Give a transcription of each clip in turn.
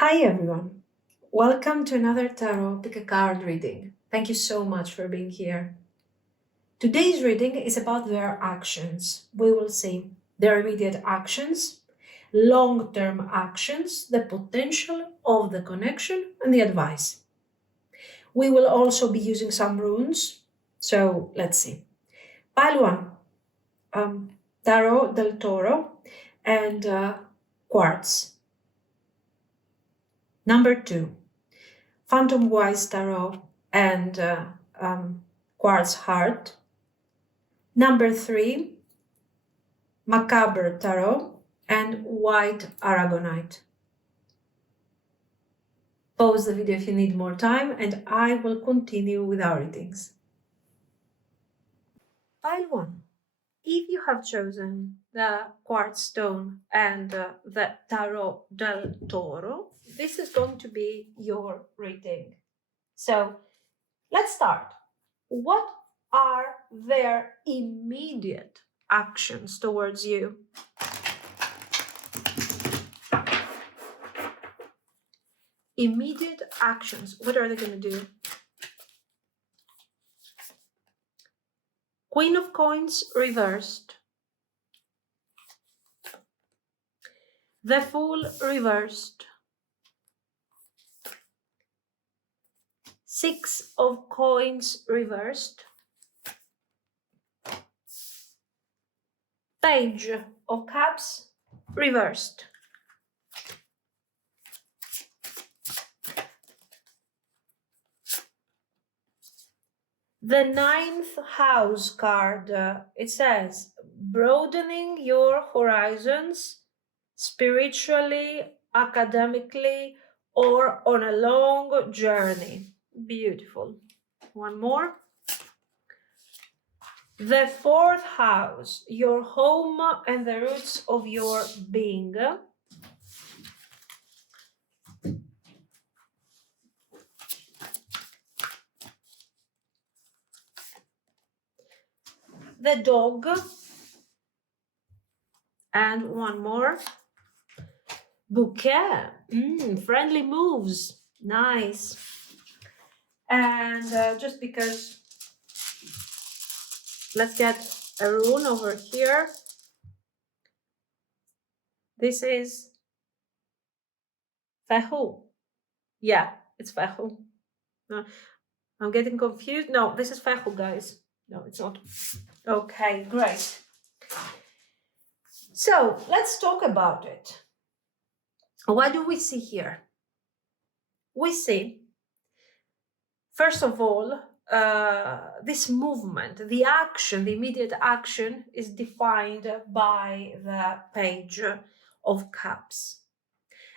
Hi everyone, welcome to another tarot pick a card reading. Thank you so much for being here. Today's reading is about their actions. We will see their immediate actions, long-term actions, the potential of the connection, and the advice. We will also be using some runes, so let's see. Pile 1, Tarot del Toro and Quartz. Number 2, Phantomwise tarot and Quartz heart. Number 3, Macabre tarot and white Aragonite. Pause the video if you need more time and I will continue with our readings. Pile 1. If you have chosen the quartz stone and the Tarot del Toro, this is going to be your reading. So let's start. What are their immediate actions towards you? Immediate actions. What are they going to do? Queen of Coins reversed. The Fool reversed. Six of Coins reversed. Page of Cups reversed. The ninth house card, it says, broadening your horizons spiritually, academically, or on a long journey. Beautiful. One more. The fourth house, your home and the roots of your being. The dog. And one more. Bouquet. Friendly moves. Nice. And just because, let's get a rune over here. This is Hijo. Yeah, it's Hijo. I'm getting confused. No, this is Hijo, guys. No, it's not. Okay, great. So let's talk about it. What do we see here? We see, first of all, this movement, the action, the immediate action is defined by the Page of Cups.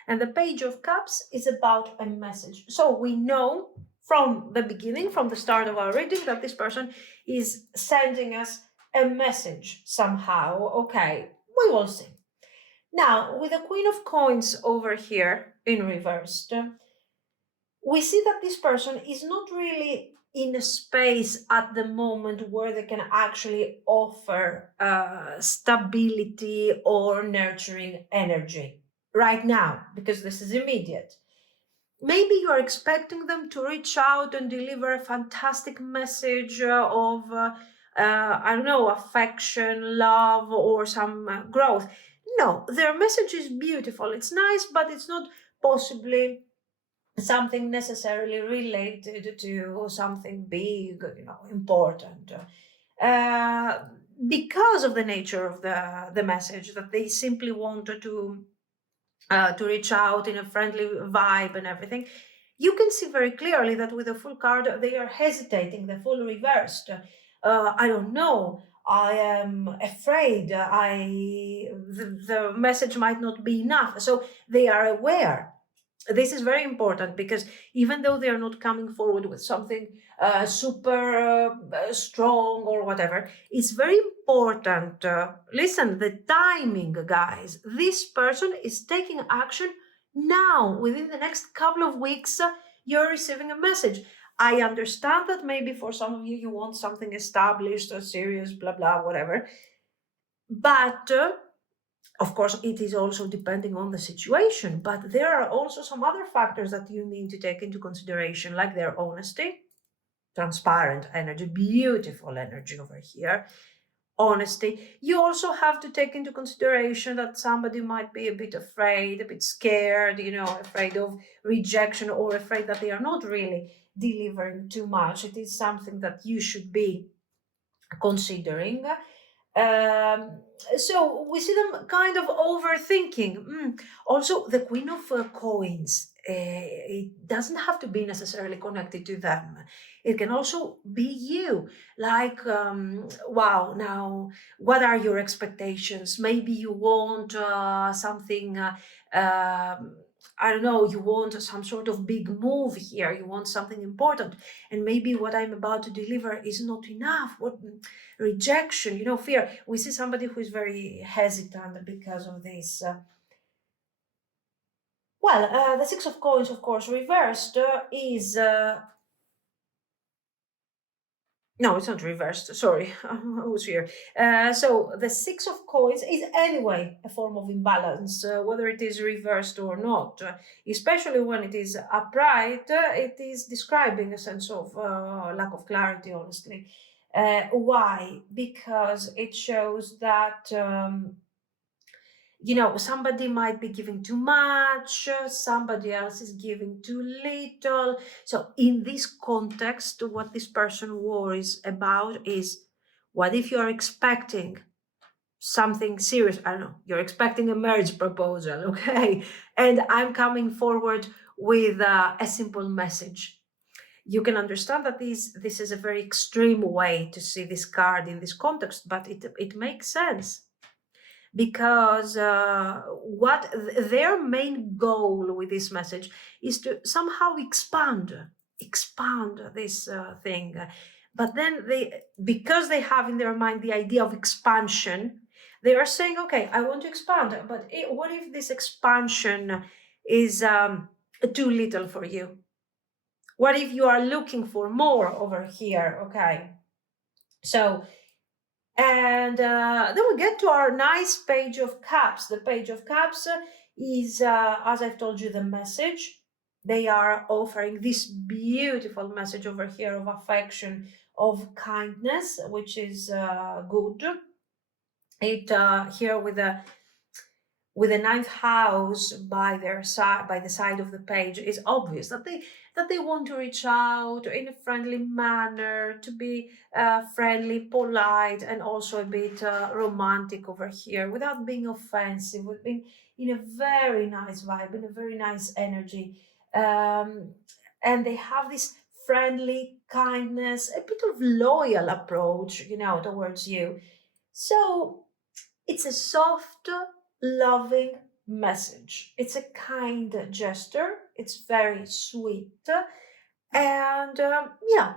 And the Page of Cups is about a message. So we know from the beginning, from the start of our reading, that this person is sending us a message somehow. Okay, we will see. Now, with the Queen of Coins over here in reversed, we see that this person is not really in a space at the moment where they can actually offer stability or nurturing energy right now, because this is immediate. Maybe you're expecting them to reach out and deliver a fantastic message of, I don't know, affection, love, or some growth. No, their message is beautiful. It's nice, but it's not possibly something necessarily related to something big, important. Because of the nature of the message, that they simply wanted to reach out in a friendly vibe and everything. You can see very clearly that with the Fool card, they are hesitating, the Fool reversed. I don't know. I am afraid. The message might not be enough. So they are aware. This is very important because even though they are not coming forward with something super strong or whatever, it's very important. Listen, the timing, guys. This person is taking action now. Within the next couple of weeks, you're receiving a message. I understand that maybe for some of you, you want something established or serious, blah, blah, whatever. But Of course, it is also depending on the situation, but there are also some other factors that you need to take into consideration, like their honesty, transparent energy, beautiful energy over here, honesty. You also have to take into consideration that somebody might be a bit afraid, a bit scared, afraid of rejection, or afraid that they are not really delivering too much. It is something that you should be considering. Um, so we see them kind of overthinking. Also, the Queen of Coins. It doesn't have to be necessarily connected to them. It can also be you. Like, wow, now, what are your expectations? Maybe you want something. I don't know, you want some sort of big move here, you want something important, and maybe what I'm about to deliver is not enough. What rejection, fear. We see somebody who is very hesitant because of this. The Six of Coins, of course, reversed is. No, it's not reversed. Sorry, I was here. So the Six of Coins is anyway a form of imbalance, whether it is reversed or not. Especially when it is upright, it is describing a sense of lack of clarity, honestly. Why? Because it shows that somebody might be giving too much, somebody else is giving too little. So in this context, what this person worries about is, what if you're expecting something serious? I don't know, you're expecting a marriage proposal, okay? And I'm coming forward with a simple message. You can understand that this is a very extreme way to see this card in this context, but it makes sense, because what their main goal with this message is to somehow expand this thing. But then because they have in their mind the idea of expansion, they are saying, okay, I want to expand, but what if this expansion is too little for you? What if you are looking for more over here? Okay, so and then we get to our nice Page of Cups. The Page of Cups is, as I've told you, the message. They are offering this beautiful message over here of affection, of kindness, which is good. It here with the ninth house by their side, by the side of the page, is obvious that they want to reach out in a friendly manner, to be friendly, polite, and also a bit romantic over here, without being offensive, with being in a very nice vibe, in a very nice energy. And they have this friendly kindness, a bit of loyal approach, towards you. So it's a soft, loving message. It's a kind gesture. It's very sweet, and yeah,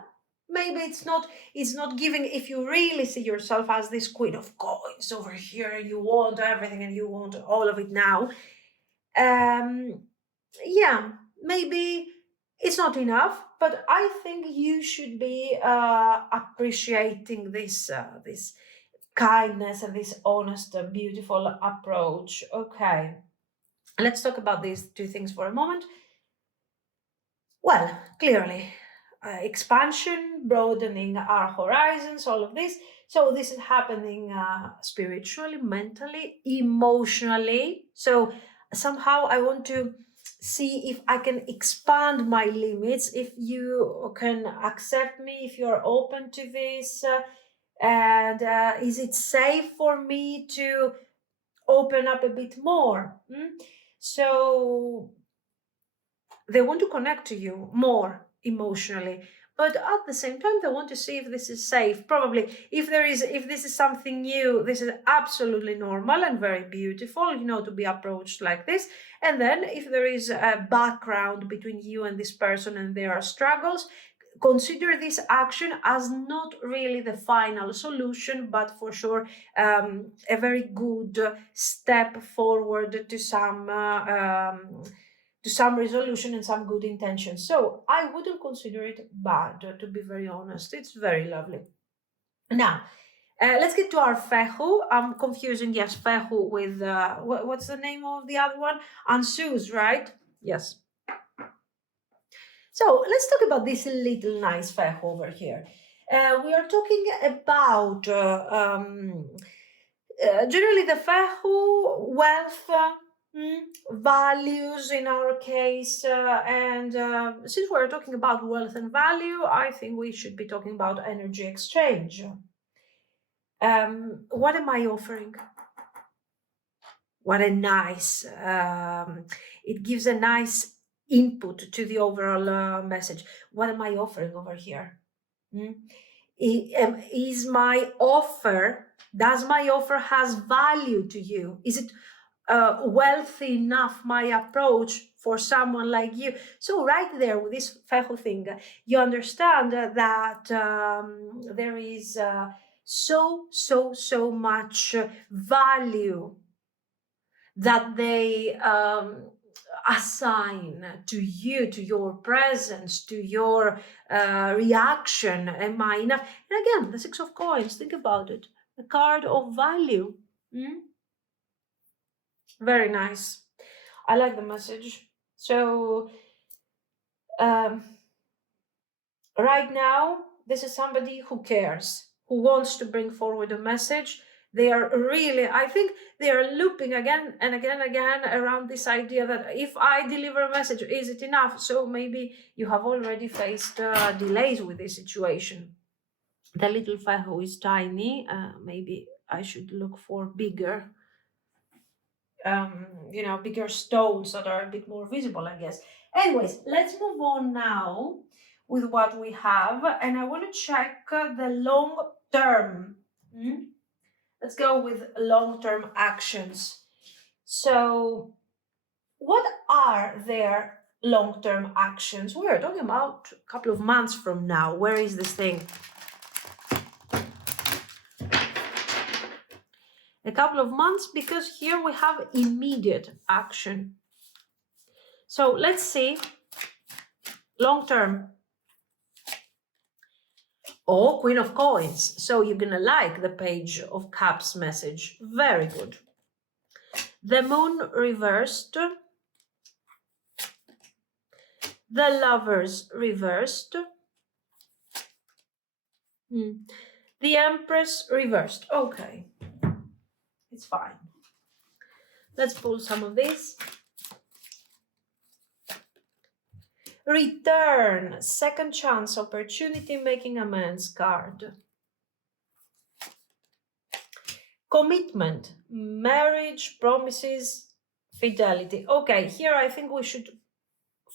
maybe it's not giving. If you really see yourself as this Queen of Coins over here, you want everything and you want all of it now. Um, yeah, maybe it's not enough, but I think you should be appreciating this kindness and this honest, beautiful approach. Okay, let's talk about these two things for a moment. Well, clearly, expansion, broadening our horizons, all of this. So, this is happening spiritually, mentally, emotionally. So, somehow I want to see if I can expand my limits, if you can accept me, if you're open to this. And is it safe for me to open up a bit more? So they want to connect to you more emotionally, but at the same time they want to see if this is safe. Probably if this is something new, this is absolutely normal and very beautiful, to be approached like this. And then if there is a background between you and this person and there are struggles, consider this action as not really the final solution, but for sure a very good step forward to some resolution and some good intention. So I wouldn't consider it bad, to be very honest. It's very lovely. Now, Let's get to our Fehu. I'm confusing, yes, Fehu with, what's the name of the other one? Ansus, right? Yes. So let's talk about this little nice Fehu over here. We are talking about generally the Fehu, wealth, values in our case, and since we're talking about wealth and value, I think we should be talking about energy exchange. What am I offering? What a nice, it gives a nice input to the overall message. What am I offering over here? Is my offer, does my offer has value to you? Is it wealthy enough, my approach, for someone like you? So right there with this Fehu thing, you understand that there is so much value that they assign to you, to your presence, to your reaction. Am I enough? And again, the Six of Coins, think about it, a card of value. Very nice. I like the message. So right now, this is somebody who cares, who wants to bring forward a message. They are really, I think they are looping again and again and again around this idea that if I deliver a message, is it enough? So maybe you have already faced delays with this situation. The little Fehu is tiny. Maybe I should look for bigger, bigger stones that are a bit more visible, I guess. Anyways, let's move on now with what we have, and I want to check the long term. Let's go with long-term actions. So what are their long-term actions? We're talking about a couple of months from now. Where is this thing? A couple of months, because here we have immediate action. So let's see. Long-term. Oh, Queen of Coins. So you're gonna like the Page of Cups message. Very good. The Moon reversed. The Lovers reversed. The Empress reversed. Okay. It's fine. Let's pull some of these. Return. Second chance, opportunity, making amends card. Commitment, marriage, promises, fidelity. Okay, here I think we should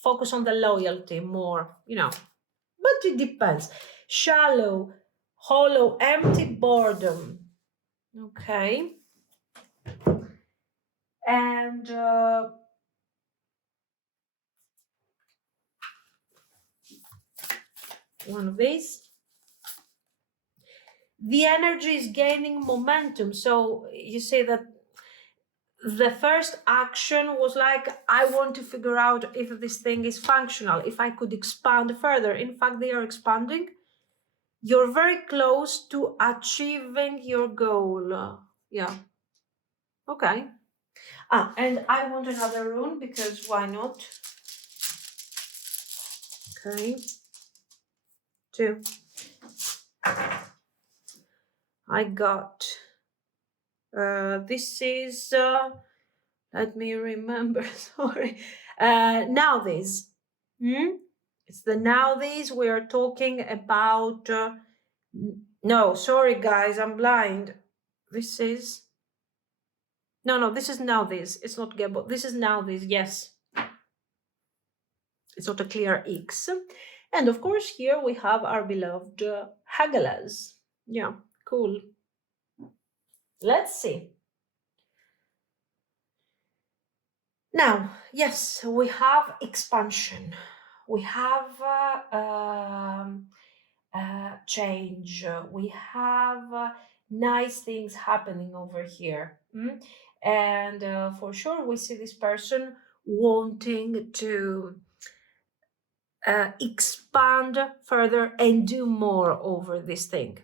focus on the loyalty more, but it depends. Shallow, hollow, empty, boredom. Okay. And one of these. The energy is gaining momentum. So you say that the first action was like, I want to figure out if this thing is functional, if I could expand further. In fact, they are expanding. You're very close to achieving your goal. Yeah. Okay. And I want another rune because why not? Okay. 2. I got this is let me remember. Sorry. Now this. It's the now these. We are talking about no, sorry guys, I'm blind. This is no, this is now this. It's not Gebo. This is now this, yes. It's not a clear X. And of course, here we have our beloved Hagelas. Yeah, cool. Let's see. Now, yes, we have expansion. We have change. We have nice things happening over here. And for sure, we see this person wanting to expand further and do more over this thing.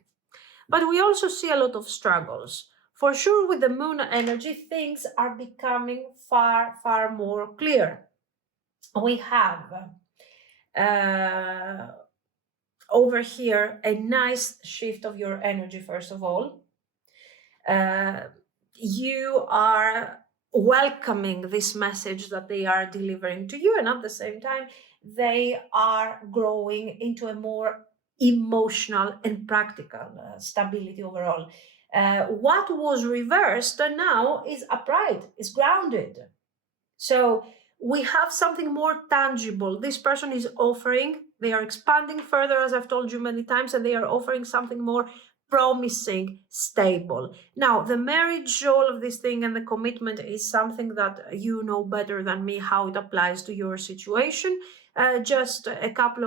But we also see a lot of struggles. For sure, with the moon energy, things are becoming far, far more clear. We have over here a nice shift of your energy, first of all. You are welcoming this message that they are delivering to you, and at the same time, they are growing into a more emotional and practical stability overall. What was reversed now is upright, is grounded. So we have something more tangible. This person is offering, they are expanding further, as I've told you many times, and they are offering something more promising, stable. Now, the marriage, all of this thing, and the commitment is something that you know better than me how it applies to your situation. Just a couple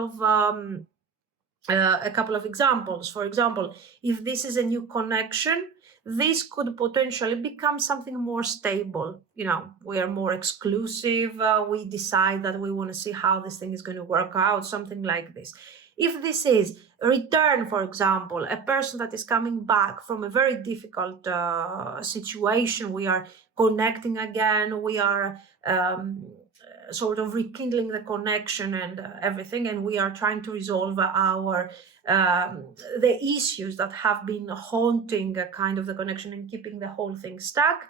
of examples. For example, if this is a new connection, this could potentially become something more stable. You know, we are more exclusive. We decide that we want to see how this thing is going to work out, something like this. If this is a return, for example, a person that is coming back from a very difficult situation, we are connecting again, we are sort of rekindling the connection and everything, and we are trying to resolve our the issues that have been haunting kind of the connection and keeping the whole thing stuck.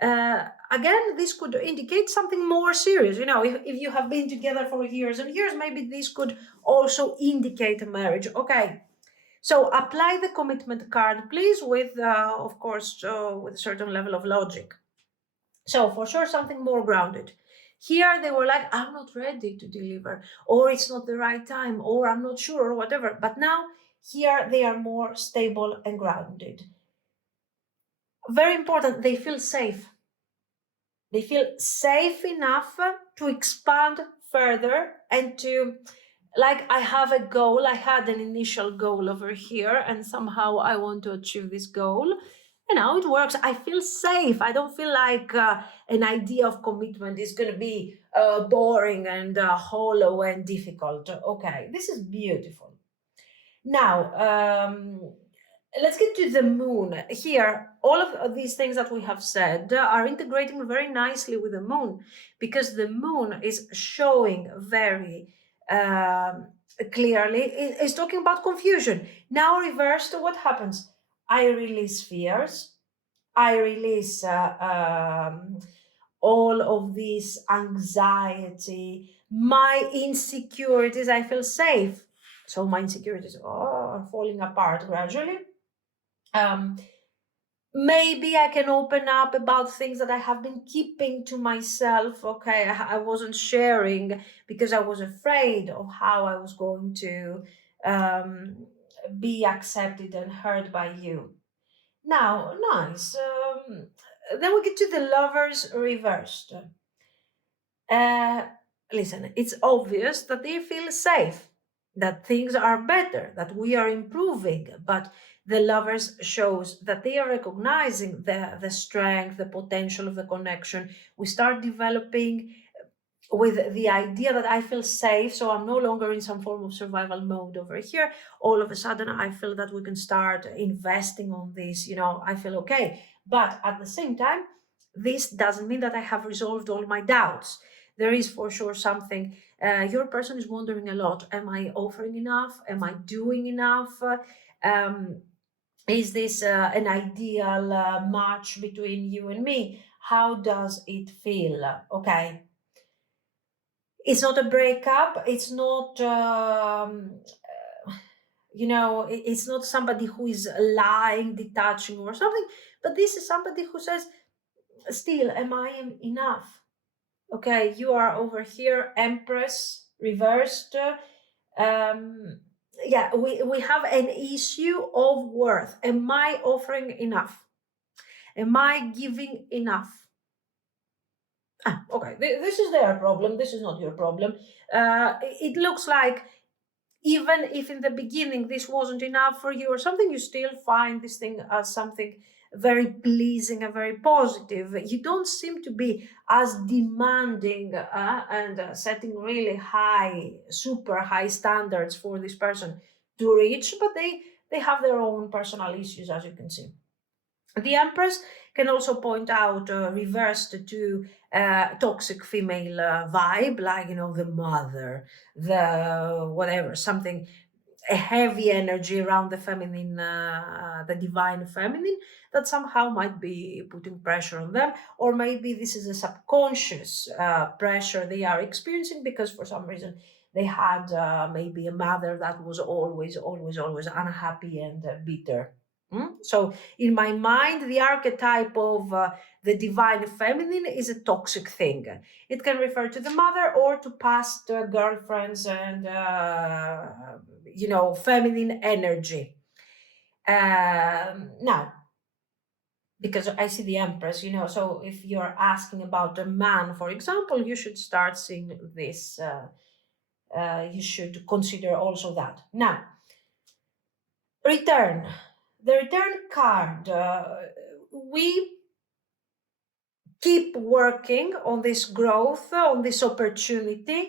Again, this could indicate something more serious. You know, if you have been together for years and years, maybe this could also indicate a marriage. Okay, so apply the commitment card, please, with of course with a certain level of logic. So for sure, something more grounded. Here they were like, I'm not ready to deliver, or it's not the right time, or I'm not sure, or whatever. But now here they are more stable and grounded. Very important, they feel safe. They feel safe enough to expand further and to, like, I have a goal, I had an initial goal over here, and somehow I want to achieve this goal. You know, it works. I feel safe. I don't feel like an idea of commitment is going to be boring and hollow and difficult. Okay, this is beautiful. Now, let's get to the moon. Here, all of these things that we have said are integrating very nicely with the moon, because the moon is showing very clearly, it's talking about confusion. Now, reversed, what happens? I release fears. I release all of this anxiety, my insecurities. I feel safe. So my insecurities are falling apart gradually. Um, Maybe I can open up about things that I have been keeping to myself. Okay, I wasn't sharing because I was afraid of how I was going to um, be accepted and heard by you. Now, nice. Then we get to the lovers reversed. Uh, Listen, it's obvious that they feel safe, that things are better, that we are improving, but the lovers shows that they are recognizing the strength, the potential of the connection. We start developing with the idea that I feel safe, so I'm no longer in some form of survival mode over here. All of a sudden, I feel that we can start investing on this. You know, I feel okay. But at the same time, this doesn't mean that I have resolved all my doubts. There is for sure something. Your person is wondering a lot. Am I offering enough? Am I doing enough? Um, is this an ideal match between you and me? How does it feel? Okay, it's not a breakup, it's not it's not somebody who is lying, detaching or something, but this is somebody who says, still, am I enough? Okay, you are over here, Empress reversed. um yeah, we have an issue of worth. Am I offering enough? Am I giving enough? Okay, this is their problem. This is not your problem. It looks like even if in the beginning this wasn't enough for you or something, you still find this thing as something very pleasing and very positive. You don't seem to be as demanding and setting really high, super high standards for this person to reach, but they they have their own personal issues, as you can see. The Empress can also point out reversed to toxic female vibe, like, the mother, the whatever, something, a heavy energy around the feminine, the divine feminine, that somehow might be putting pressure on them, or maybe this is a subconscious pressure they are experiencing because for some reason they had maybe a mother that was always, always, always unhappy and bitter. So, in my mind, the archetype of the divine feminine is a toxic thing. It can refer to the mother or to past girlfriends and, feminine energy. Now, because I see the Empress, so if you're asking about a man, for example, you should start seeing this. You should consider also that. Now, return. The return card. We keep working on this growth, on this opportunity,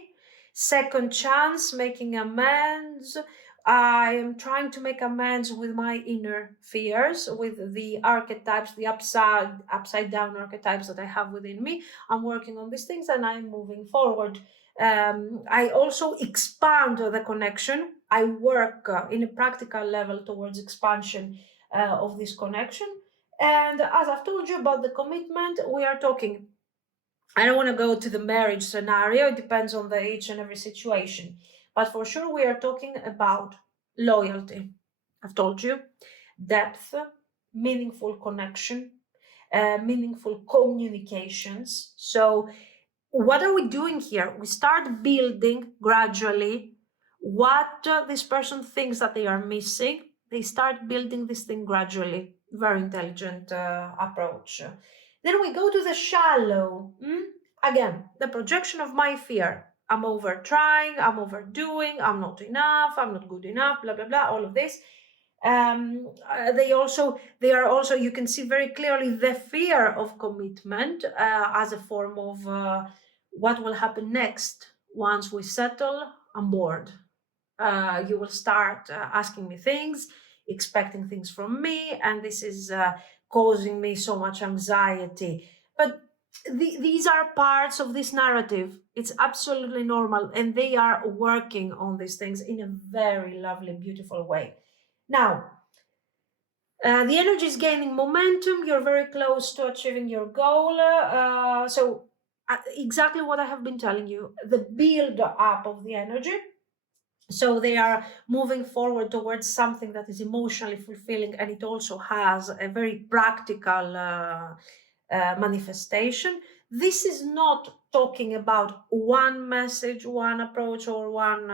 second chance, making amends. I am trying to make amends with my inner fears, with the archetypes, the upside down archetypes that I have within me. I'm working on these things and I'm moving forward. I also expand the connection. I work in a practical level towards expansion of this connection. And as I've told you about the commitment, we are talking. I don't want to go to the marriage scenario, it depends on the each and every situation. But for sure, we are talking about loyalty. I've told you, depth, meaningful connection, meaningful communications. So, what are we doing here? We start building gradually what this person thinks that they are missing. They start building this thing gradually. Very intelligent approach. Then we go to the shallow. Again, the projection of my fear. I'm over trying, I'm overdoing, I'm not enough, I'm not good enough, blah, blah, blah, all of this. They are also, you can see very clearly the fear of commitment as a form of what will happen next once we settle. I'm bored. You will start asking me things, expecting things from me, and this is causing me so much anxiety. But these are parts of this narrative. It's absolutely normal, and they are working on these things in a very lovely, beautiful way. Now, the energy is gaining momentum. You're very close to achieving your goal. Exactly what I have been telling you, the build up of the energy. So they are moving forward towards something that is emotionally fulfilling, and it also has a very practical manifestation. This is not talking about one message, one approach, or one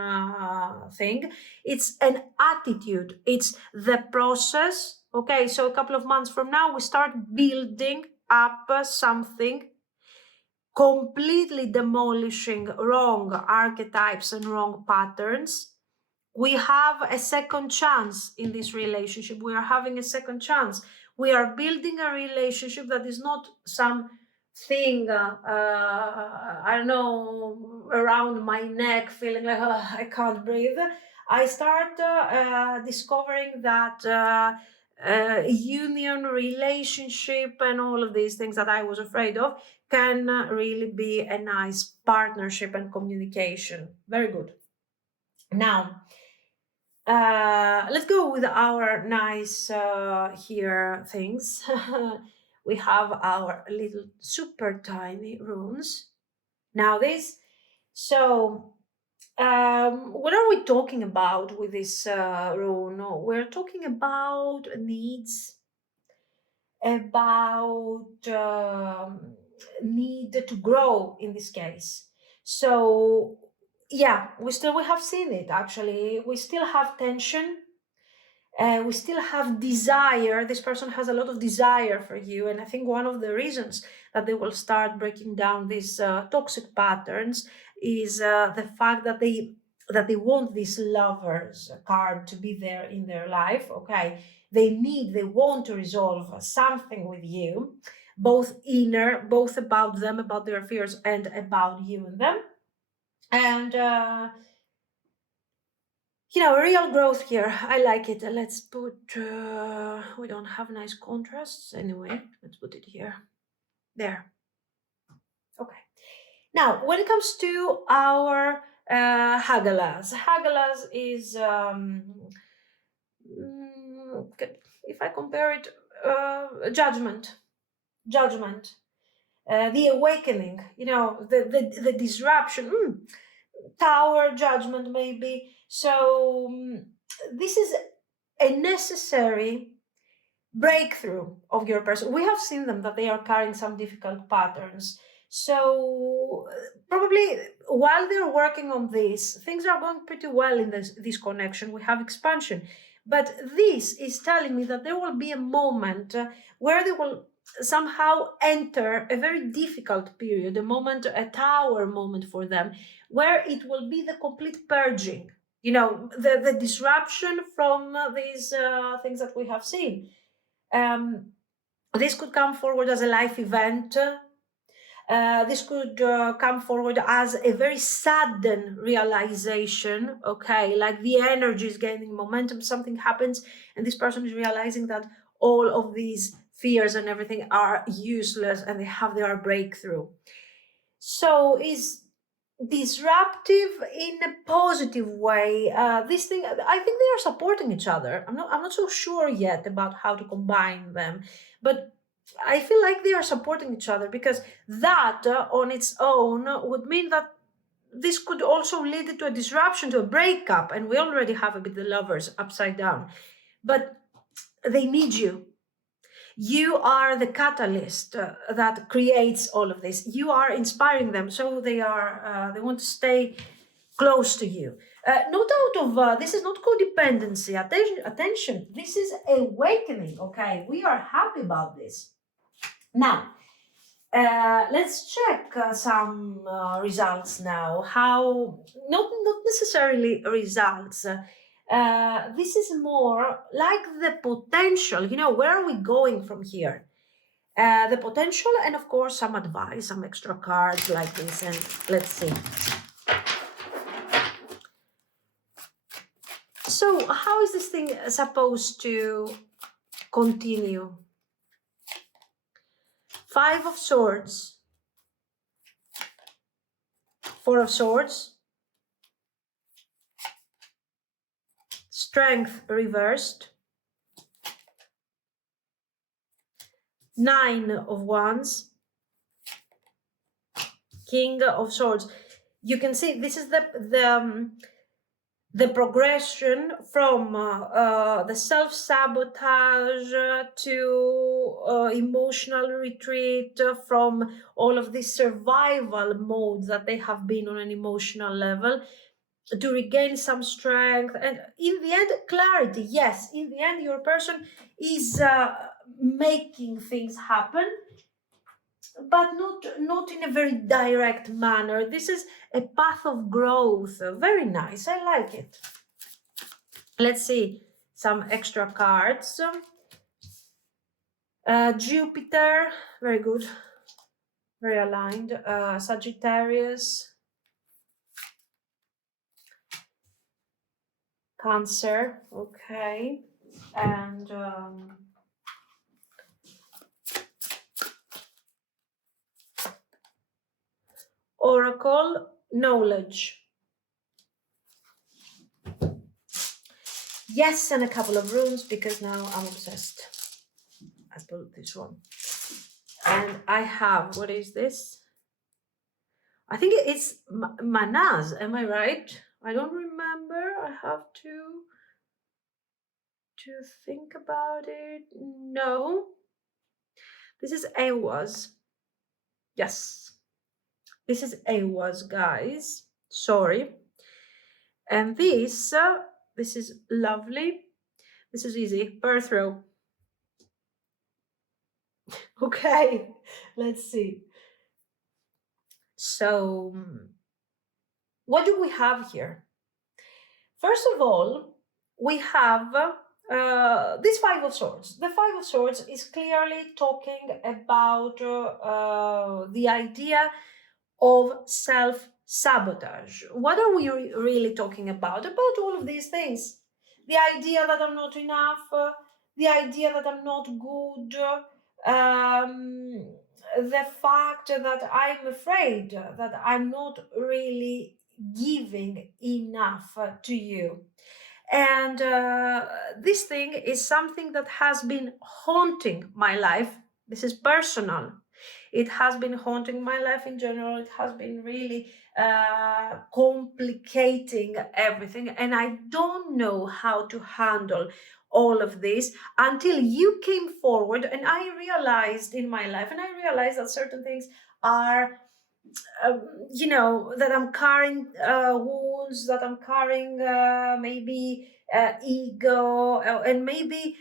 thing. It's an attitude, it's the process. Okay, so a couple of months from now, we start building up something, completely demolishing wrong archetypes and wrong patterns. We have a second chance in this relationship. We are having a second chance. We are building a relationship that is not some thing, I don't know, around my neck, feeling like, oh, I can't breathe. I start discovering that union, relationship, and all of these things that I was afraid of can really be a nice partnership and communication. Very good. Now, let's go with our nice here things. We have our little super tiny runes. Now this, so what are we talking about with this rune? We're talking about needs, about need to grow in this case. So yeah, we have seen it actually. We still have tension. We still have desire. This person has a lot of desire for you, and I think one of the reasons that they will start breaking down these toxic patterns is the fact that they want this lovers card to be there in their life. Okay, they want to resolve something with you, both inner, both about them, about their fears, and about you and them. And real growth here. I like it. Let's put, we don't have nice contrasts anyway. Let's put it here. There. Okay. Now, when it comes to our Hagalas is, if I compare it, judgment, the awakening, the disruption, tower, judgment, maybe. So this is a necessary breakthrough of your person. We have seen them that they are carrying some difficult patterns. So probably while they're working on this, things are going pretty well in this connection. We have expansion. But this is telling me that there will be a moment where they will somehow enter a very difficult period, a tower moment for them, where it will be the complete purging, the disruption from these things that we have seen. This could come forward as a life event. This could come forward as a very sudden realization, okay, like the energy is gaining momentum, something happens, and this person is realizing that all of these fears and everything are useless and they have their breakthrough. So is disruptive in a positive way. This thing, I think they are supporting each other. I'm not so sure yet about how to combine them, but I feel like they are supporting each other, because that on its own would mean that this could also lead to a disruption, to a breakup, and we already have a bit the lovers upside down. But they need you. You are the catalyst that creates all of this. You are inspiring them, so they want to stay close to you. No doubt of this is not codependency. Attention. This is awakening. Okay, we are happy about this. Now, let's check some results now. How not necessarily results. This is more like the potential, where are we going from here? The potential, and of course some advice, some extra cards like this, and let's see. So how is this thing supposed to continue? 5 of Swords, 4 of Swords, Strength reversed, 9 of Wands, King of Swords. You can see this is the progression from the self-sabotage to emotional retreat, from all of this survival mode that they have been on an emotional level, to regain some strength, and in the end, clarity. Yes, in the end, your person is making things happen, but not in a very direct manner. This is a path of growth. Very nice. I like it. Let's see some extra cards. Jupiter, very good. Very aligned. Sagittarius. Cancer, okay. And Oracle, knowledge. Yes, and a couple of runes, because now I'm obsessed. I pulled this one. And I have, what is this? I think it's Manaz, am I right? I don't remember. I have to think about it. No. This is Awaz. Yes. This is Awaz, guys. Sorry. And this is lovely. This is easy. Birth row. Okay, let's see. So, what do we have here? First of all, we have this 5 of Swords. The 5 of Swords is clearly talking about the idea of self sabotage. What are we really talking about? About all of these things. The idea that I'm not enough, the idea that I'm not good, the fact that I'm afraid that I'm not really giving enough to you. And this thing is something that has been haunting my life. This is personal. It has been haunting my life in general. It has been really complicating everything. And I don't know how to handle all of this until you came forward and I realized in my life, and I realized that certain things are that I'm carrying wounds, that I'm carrying maybe ego, and maybe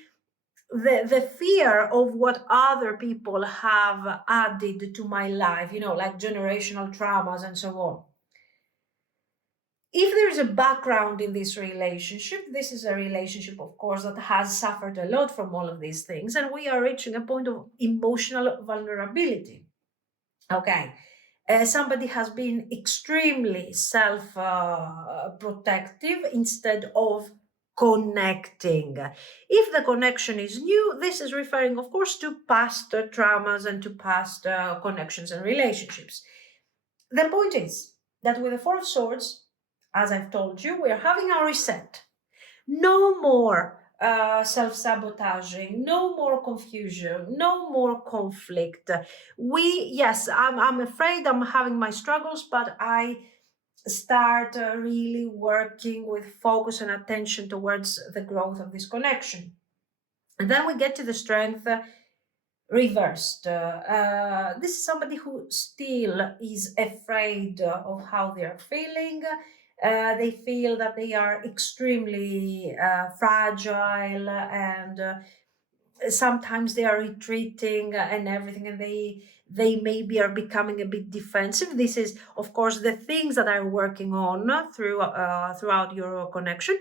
the fear of what other people have added to my life, like generational traumas and so on. If there is a background in this relationship, this is a relationship, of course, that has suffered a lot from all of these things, and we are reaching a point of emotional vulnerability. Okay. Somebody has been extremely self protective instead of connecting. If the connection is new, this is referring, of course, to past traumas and to past connections and relationships. The point is that with the Four of Swords, as I've told you, we're having a reset. No more self-sabotaging, no more confusion, no more conflict. Yes, I'm afraid I'm having my struggles, but I start really working with focus and attention towards the growth of this connection. And then we get to the strength reversed. This is somebody who still is afraid of how they are feeling. They feel that they are extremely fragile, and sometimes they are retreating and everything, and they maybe are becoming a bit defensive. This is, of course, the things that I'm working on throughout your connection.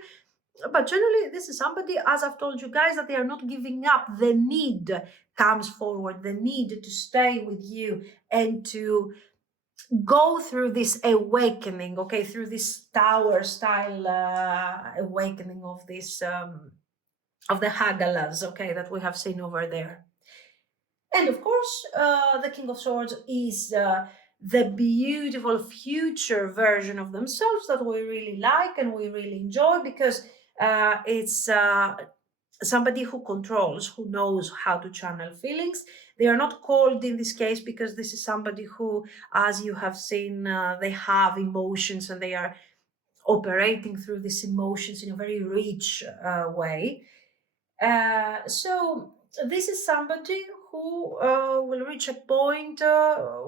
But generally, this is somebody, as I've told you guys, that they are not giving up. The need comes forward, the need to stay with you and to go through this awakening, okay, through this tower style awakening of this of the Hagalas, okay, that we have seen over there. And of course, the King of Swords is the beautiful future version of themselves that we really like and we really enjoy, because it's somebody who controls, who knows how to channel feelings. They are not called in this case because this is somebody who, as you have seen, they have emotions and they are operating through these emotions in a very rich way. So this is somebody who will reach a point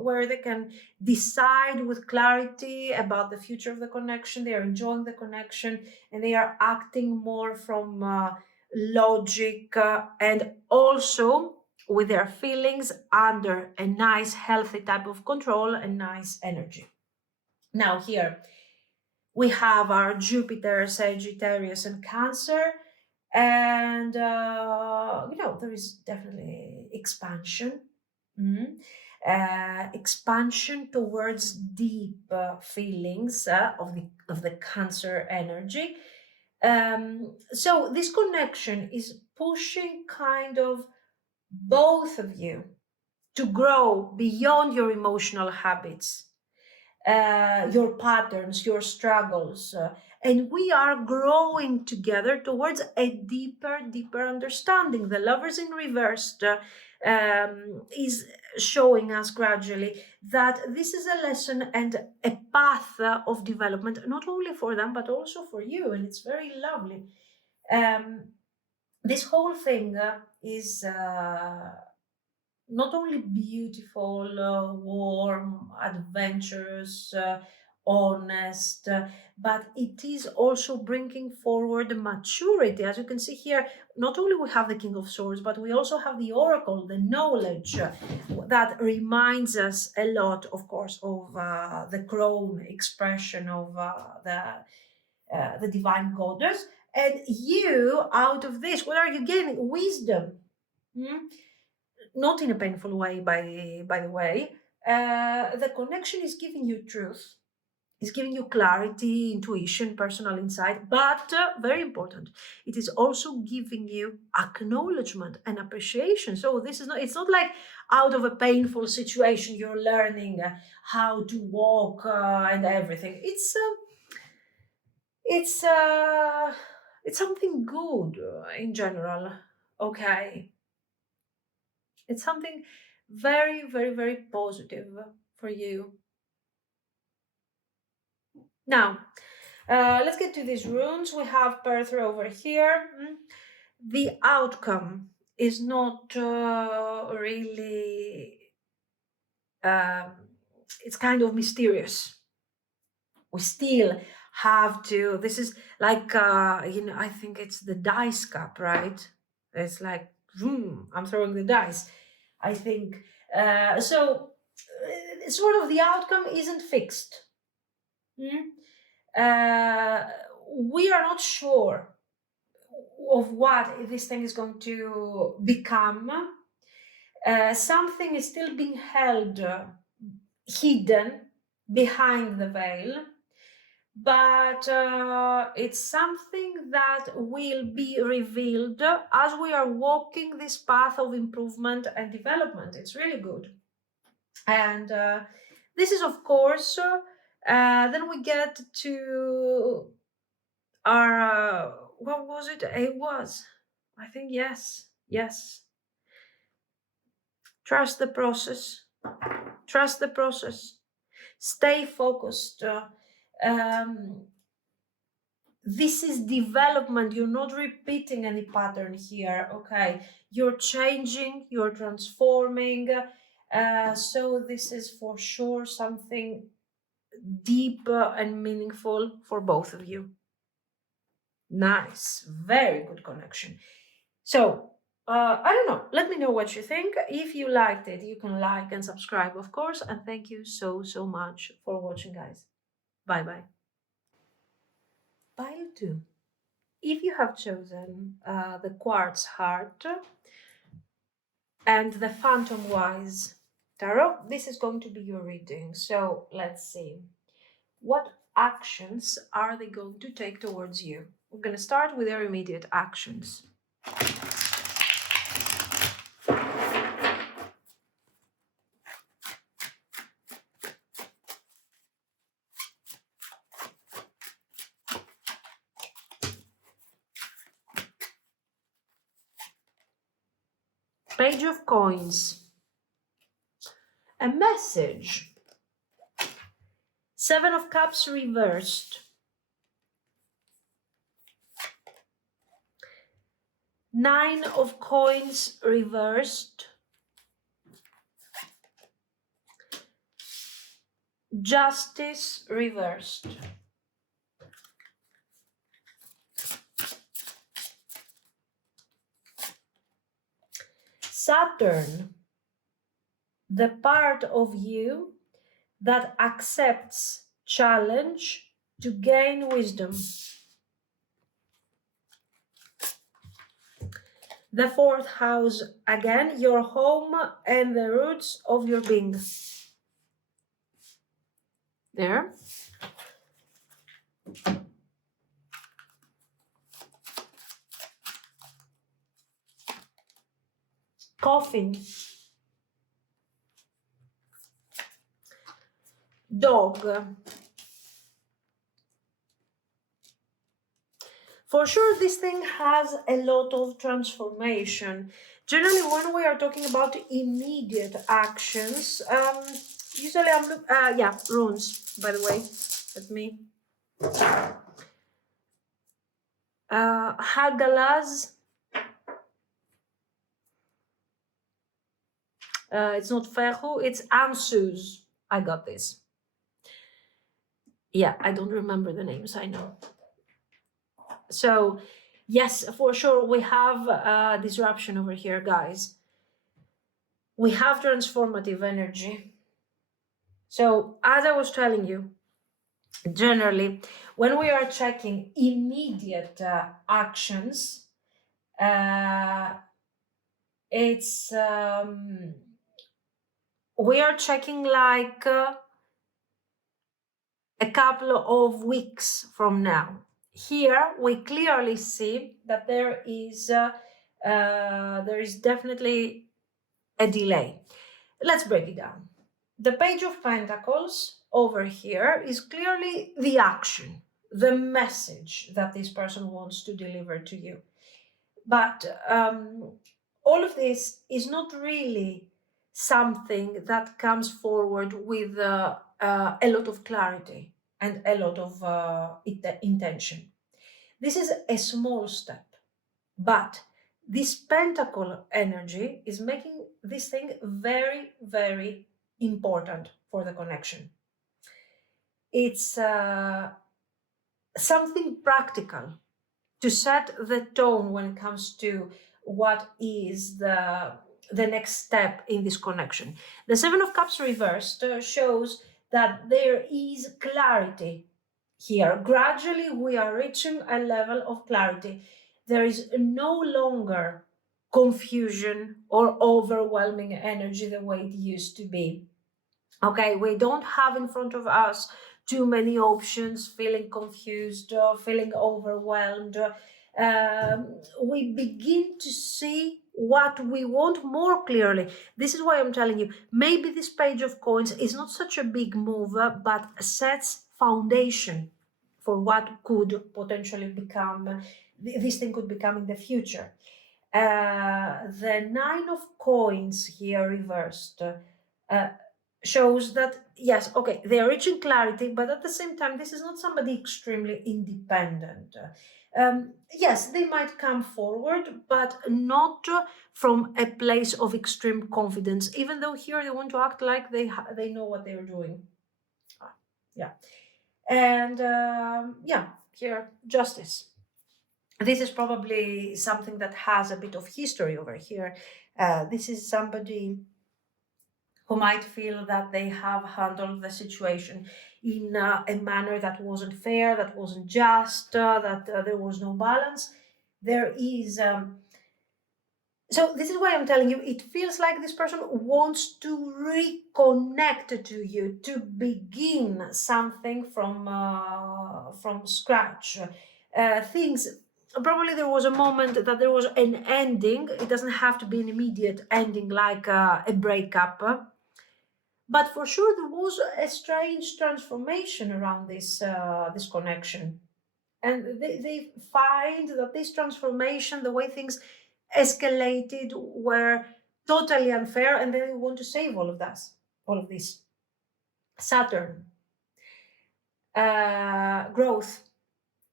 where they can decide with clarity about the future of the connection. They are enjoying the connection and they are acting more from logic and also with their feelings under a nice, healthy type of control and nice energy. Now, here we have our Jupiter, Sagittarius, and Cancer. And there is definitely expansion. Expansion towards deep feelings of the Cancer energy. So this connection is pushing kind of both of you to grow beyond your emotional habits, your patterns, your struggles. And we are growing together towards a deeper understanding. The Lovers in Reverse is showing us gradually that this is a lesson and a path of development, not only for them, but also for you. And it's very lovely. This whole thing is not only beautiful, warm, adventurous, honest, but it is also bringing forward maturity. As you can see here, not only we have the King of Swords, but we also have the Oracle, the knowledge that reminds us a lot, of course, of the crone expression of the divine goddess. And you, out of this, what are you gaining? Wisdom. Not in a painful way, by the way. The connection is giving you truth. It's giving you clarity, intuition, personal insight, but very important, it is also giving you acknowledgement and appreciation. So this is not, it's not like out of a painful situation you're learning how to walk and everything. It's something good in general. Okay, it's something very, very, very positive for you. Now, let's get to these runes. We have Perthra over here. The outcome is not really, it's kind of mysterious. We still have to, this is like, I think it's the dice cup, right? It's like, I'm throwing the dice, I think. Sort of the outcome isn't fixed. We are not sure of what this thing is going to become. Something is still being held hidden behind the veil, but it's something that will be revealed as we are walking this path of improvement and development. It's really good. And this is, of course, then we get to our, what was it? It was, I think, yes. Trust the process. Trust the process. Stay focused. This is development. You're not repeating any pattern here. Okay, you're changing, you're transforming. So this is for sure something deep and meaningful for both of you. Nice, very good connection. So I don't know, let me know what you think. If you liked it, you can like and subscribe, of course, and thank you so much for watching, guys. Bye bye. Pile 2. If you have chosen the Quartz heart and the Phantomwise tarot, this is going to be your reading. So let's see, what actions are they going to take towards you? We're going to start with their immediate actions. Page of Coins. A message. 7 of Cups reversed. 9 of Coins reversed. Justice reversed. Saturn, the part of you that accepts challenge to gain wisdom. The 4th house, again, your home and the roots of your being. There. Coffin. Dog. For sure, this thing has a lot of transformation. Generally, when we are talking about immediate actions, usually I'm runes, by the way. Let me. Hagalaz. It's not Ferhu, it's Ansuz. I got this. Yeah, I don't remember the names, I know. So, yes, for sure, we have disruption over here, guys. We have transformative energy. So, as I was telling you, generally, when we are checking immediate actions, it's we are checking like a couple of weeks from now. Here we clearly see that there is definitely a delay. Let's break it down. The Page of Pentacles over here is clearly the action, the message that this person wants to deliver to you. But all of this is not really something that comes forward with a lot of clarity and a lot of intention. This is a small step, but this pentacle energy is making this thing very, very important for the connection. It's something practical to set the tone when it comes to what is the next step in this connection. The Seven of Cups reversed shows that there is clarity here. Gradually we are reaching a level of clarity. There is no longer confusion or overwhelming energy the way it used to be. Okay, we don't have in front of us too many options, feeling confused, feeling overwhelmed. We begin to see what we want more clearly. This is why I'm telling you, maybe this Page of Coins is not such a big move, but sets foundation for what could potentially become, this thing could become in the future. The Nine of Coins here reversed shows that, yes, okay, they are reaching clarity, but at the same time, this is not somebody extremely independent. Yes, they might come forward, but not from a place of extreme confidence, even though here they want to act like they know what they're doing. Yeah. And yeah, here, Justice. This is probably something that has a bit of history over here. This is somebody who might feel that they have handled the situation in a manner that wasn't fair, that wasn't just, that there was no balance. There is... so this is why I'm telling you, it feels like this person wants to reconnect to you, to begin something from scratch. Things, probably there was a moment that there was an ending. It doesn't have to be an immediate ending like a breakup. But for sure, there was a strange transformation around this connection, and they find that this transformation, the way things escalated, were totally unfair, and they want to save all of this. Saturn, growth,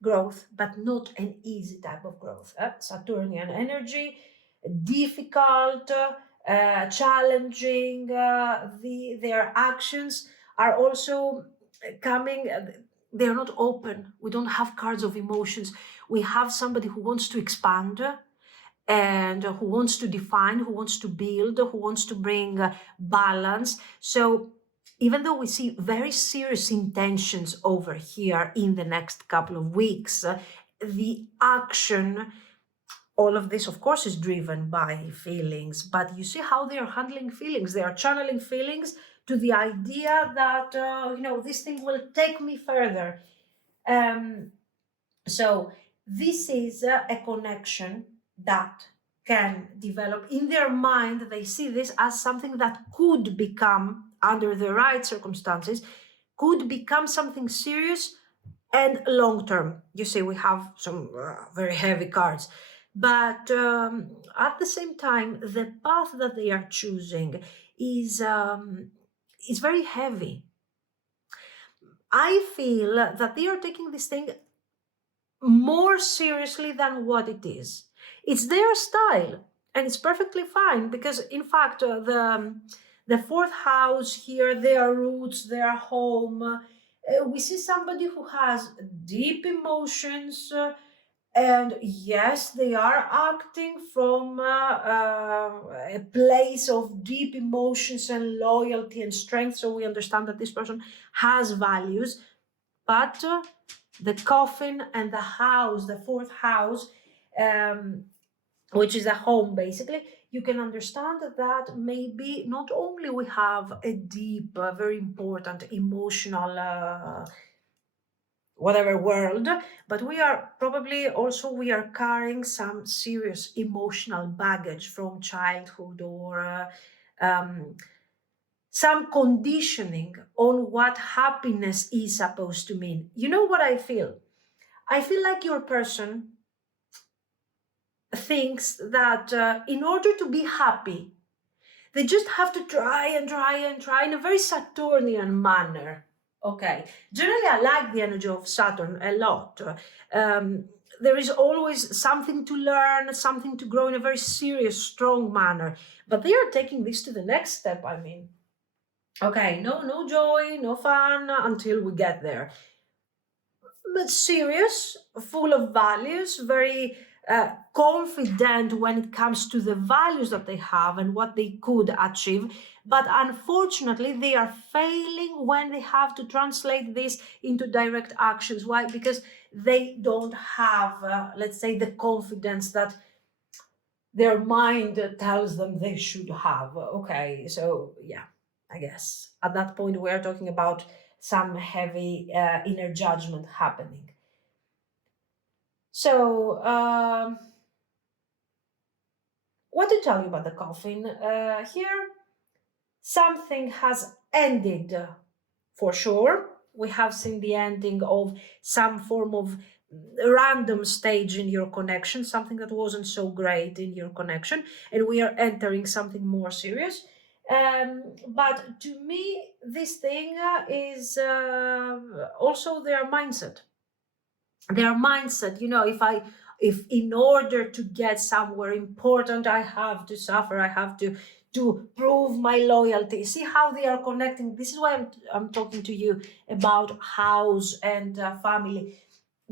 but not an easy type of growth. Saturnian energy, difficult. Challenging. Their actions are also coming. They're not open. We don't have cards of emotions. We have somebody who wants to expand and who wants to define, who wants to build, who wants to bring balance. So even though we see very serious intentions over here in the next couple of weeks, the action, all of this, of course, is driven by feelings, but you see how they are handling feelings. They are channeling feelings to the idea that, this thing will take me further. So this is a connection that can develop in their mind. They see this as something that could become, under the right circumstances, could become something serious and long-term. You see, we have some very heavy cards. But at the same time, the path that they are choosing is very heavy. I feel that they are taking this thing more seriously than what it is. It's their style, and it's perfectly fine, because in fact, the fourth house here, their roots, their home, we see somebody who has deep emotions, and yes, they are acting from a place of deep emotions and loyalty and strength. So we understand that this person has values, but the coffin and the house, the fourth house, which is a home basically, you can understand that maybe not only we have a deep, very important emotional whatever world, but we are probably also we are carrying some serious emotional baggage from childhood, or some conditioning on what happiness is supposed to mean. You know what I feel? I feel like your person thinks that in order to be happy, they just have to try and try and try in a very Saturnian manner. Okay. Generally, I like the energy of Saturn a lot. There is always something to learn, something to grow in a very serious, strong manner. But they are taking this to the next step. I mean, okay, no joy, no fun until we get there. But serious, full of values, very confident when it comes to the values that they have and what they could achieve. But unfortunately, they are failing when they have to translate this into direct actions. Why? Because they don't have, let's say, the confidence that their mind tells them they should have. Okay, so yeah, I guess at that point we are talking about some heavy inner judgment happening. So, what to tell you about the coffin? Here, something has ended for sure. We have seen the ending of some form of random stage in your connection, something that wasn't so great in your connection, and we are entering something more serious. But to me, this thing is also their mindset. Their mindset, if in order to get somewhere important, I have to suffer, I have to prove my loyalty. See how they are connecting. This is why I'm talking to you about house and family,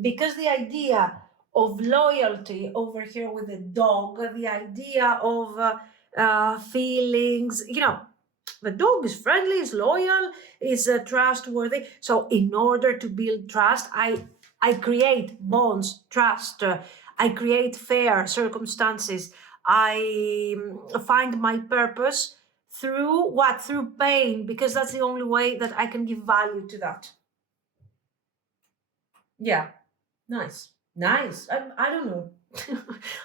because the idea of loyalty over here with the dog, the idea of feelings, the dog is friendly, is loyal, is trustworthy. So in order to build trust, I create bonds, trust. I create fair circumstances. I find my purpose through what? Through pain, because that's the only way that I can give value to that. Yeah, nice, nice. I don't know.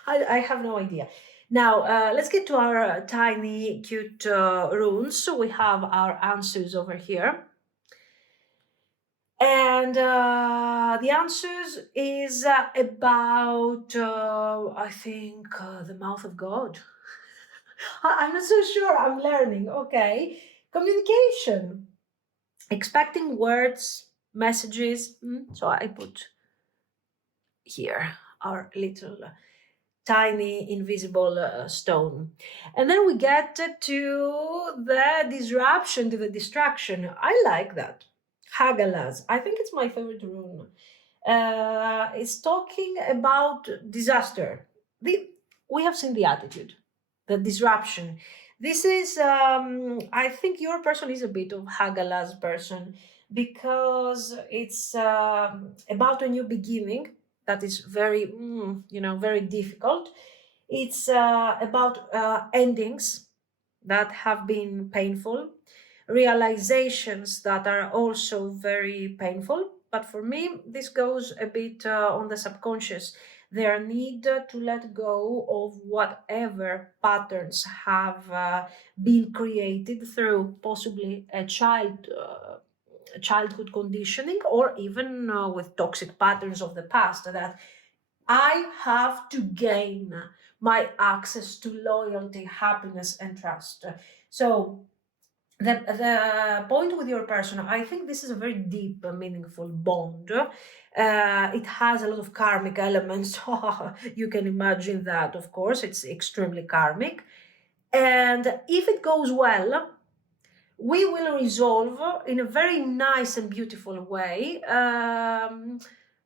I have no idea. Now, let's get to our tiny, cute runes. So we have our answers over here. And the answers is about, I think, the mouth of God. I'm not so sure. I'm learning. Okay. Communication. Expecting words, messages. So I put here our little tiny invisible stone. And then we get to the disruption, to the distraction. I like that. Hagalas. I think it's my favorite rune. It's talking about disaster. We have seen the attitude, the disruption. This is, I think your person is a bit of Hagalas person, because it's about a new beginning that is very, very difficult. It's about endings that have been painful, realizations that are also very painful. But for me, this goes a bit on the subconscious. Their need to let go of whatever patterns have been created through possibly a childhood conditioning, or even with toxic patterns of the past, that I have to gain my access to loyalty, happiness, and trust. So the point with your person, I think this is a very deep, meaningful bond. It has a lot of karmic elements. You can imagine that, of course, it's extremely karmic. And if it goes well, we will resolve in a very nice and beautiful way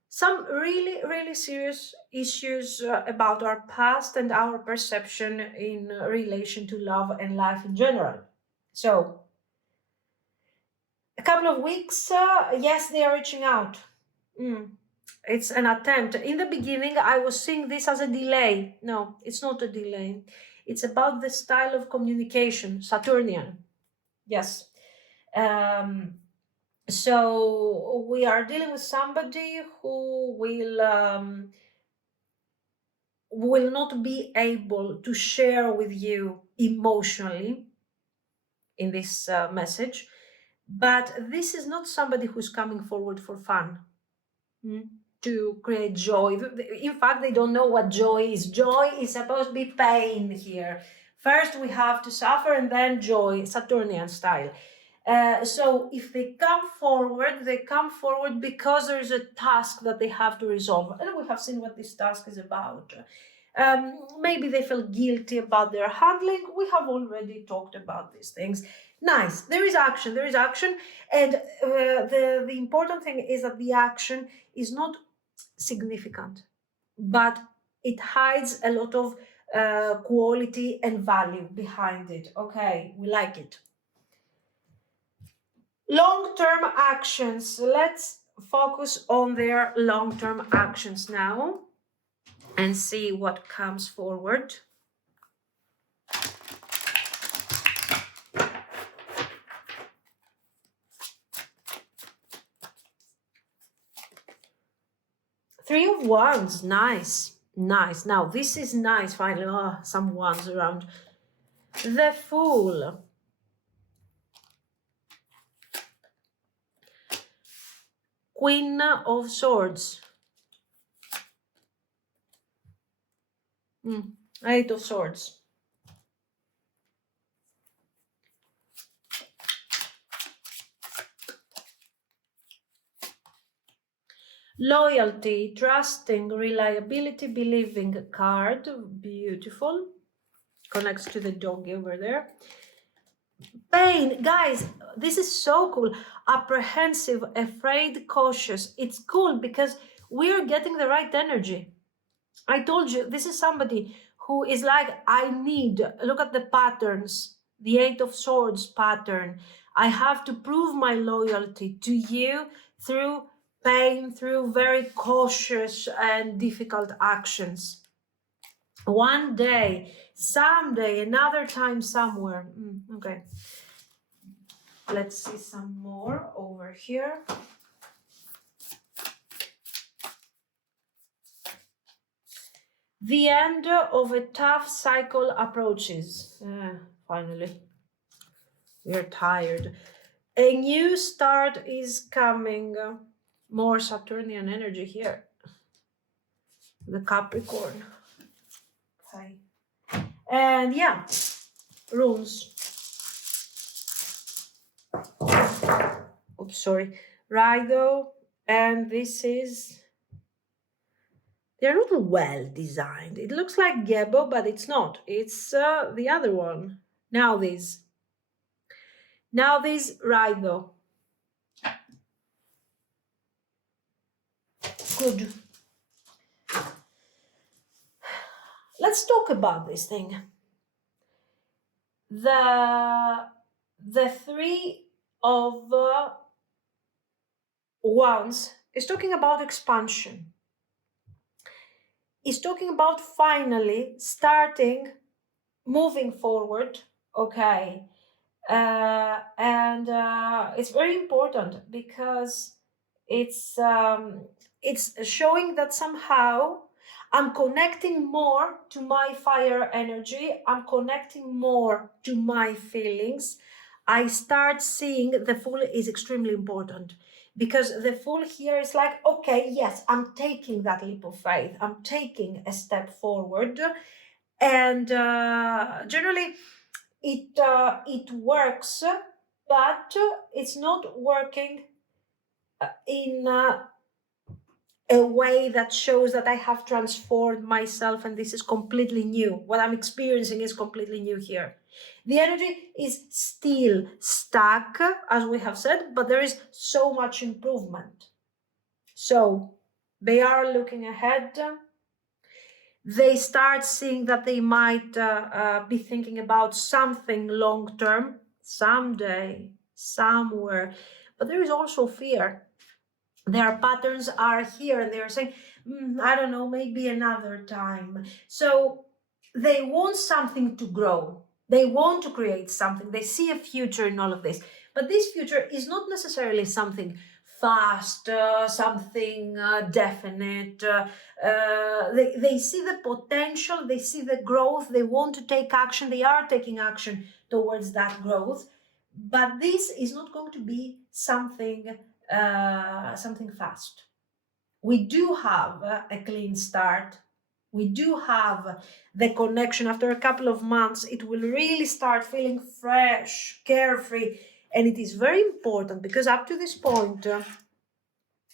some really, really serious issues about our past and our perception in relation to love and life in general. So, a couple of weeks, yes, they are reaching out. Mm. It's an attempt. In the beginning, I was seeing this as a delay. No, it's not a delay. It's about the style of communication, Saturnian. Yes. Um, So we are dealing with somebody who will not be able to share with you emotionally in this message, but this is not somebody who's coming forward for fun, to create joy. In fact, they don't know what joy is. Joy is supposed to be pain here. First we have to suffer and then joy, Saturnian style. So if they come forward because there is a task that they have to resolve. And we have seen what this task is about. Maybe they feel guilty about their handling. We have already talked about these things. Nice. There is action. And the important thing is that the action is not significant, but it hides a lot of quality and value behind it. Okay, we like it. Long-term actions. Let's focus on their long-term actions now and see what comes forward. Three of Wands, nice. Now this is nice, finally. Some wands around. The Fool. Queen of Swords. Eight of Swords. Loyalty, trusting, reliability, believing card. Beautiful. Connects to the doggy over there. Pain, guys, this is so cool. Apprehensive, afraid, cautious. It's cool because we're getting the right energy. I told you, this is somebody who is like, look at the patterns, the Eight of Swords pattern. I have to prove my loyalty to you through pain, through very cautious and difficult actions. One day, someday, another time, somewhere. Okay. Let's see some more over here. The end of a tough cycle approaches. Finally. We're tired. A new start is coming. More Saturnian energy here. The Capricorn. Okay. And yeah, runes. Oops, sorry. Rido. And this is... They're not well designed. It looks like Gebo, but it's not. It's the other one. Now this Rido. Good. Let's talk about this thing. The Three of Wands is talking about expansion. It's talking about finally starting, moving forward. Okay. And it's very important because it's showing that somehow I'm connecting more to my fire energy. I'm connecting more to my feelings. I start seeing the Fool is extremely important because the Fool here is like, okay, yes, I'm taking that leap of faith. I'm taking a step forward. And generally, it works, but it's not working in a way that shows that I have transformed myself and this is completely new. What I'm experiencing is completely new here. The energy is still stuck, as we have said, but there is so much improvement. So they are looking ahead. They start seeing that they might be thinking about something long-term, someday, somewhere. But there is also fear. Their patterns are here and they're saying, I don't know, maybe another time. So they want something to grow. They want to create something. They see a future in all of this. But this future is not necessarily something fast, something definite. They see the potential, they see the growth, they want to take action, they are taking action towards that growth. But this is not going to be something fast. We do have a clean start. We do have the connection. After a couple of months, it will really start feeling fresh, carefree. And it is very important because up to this point,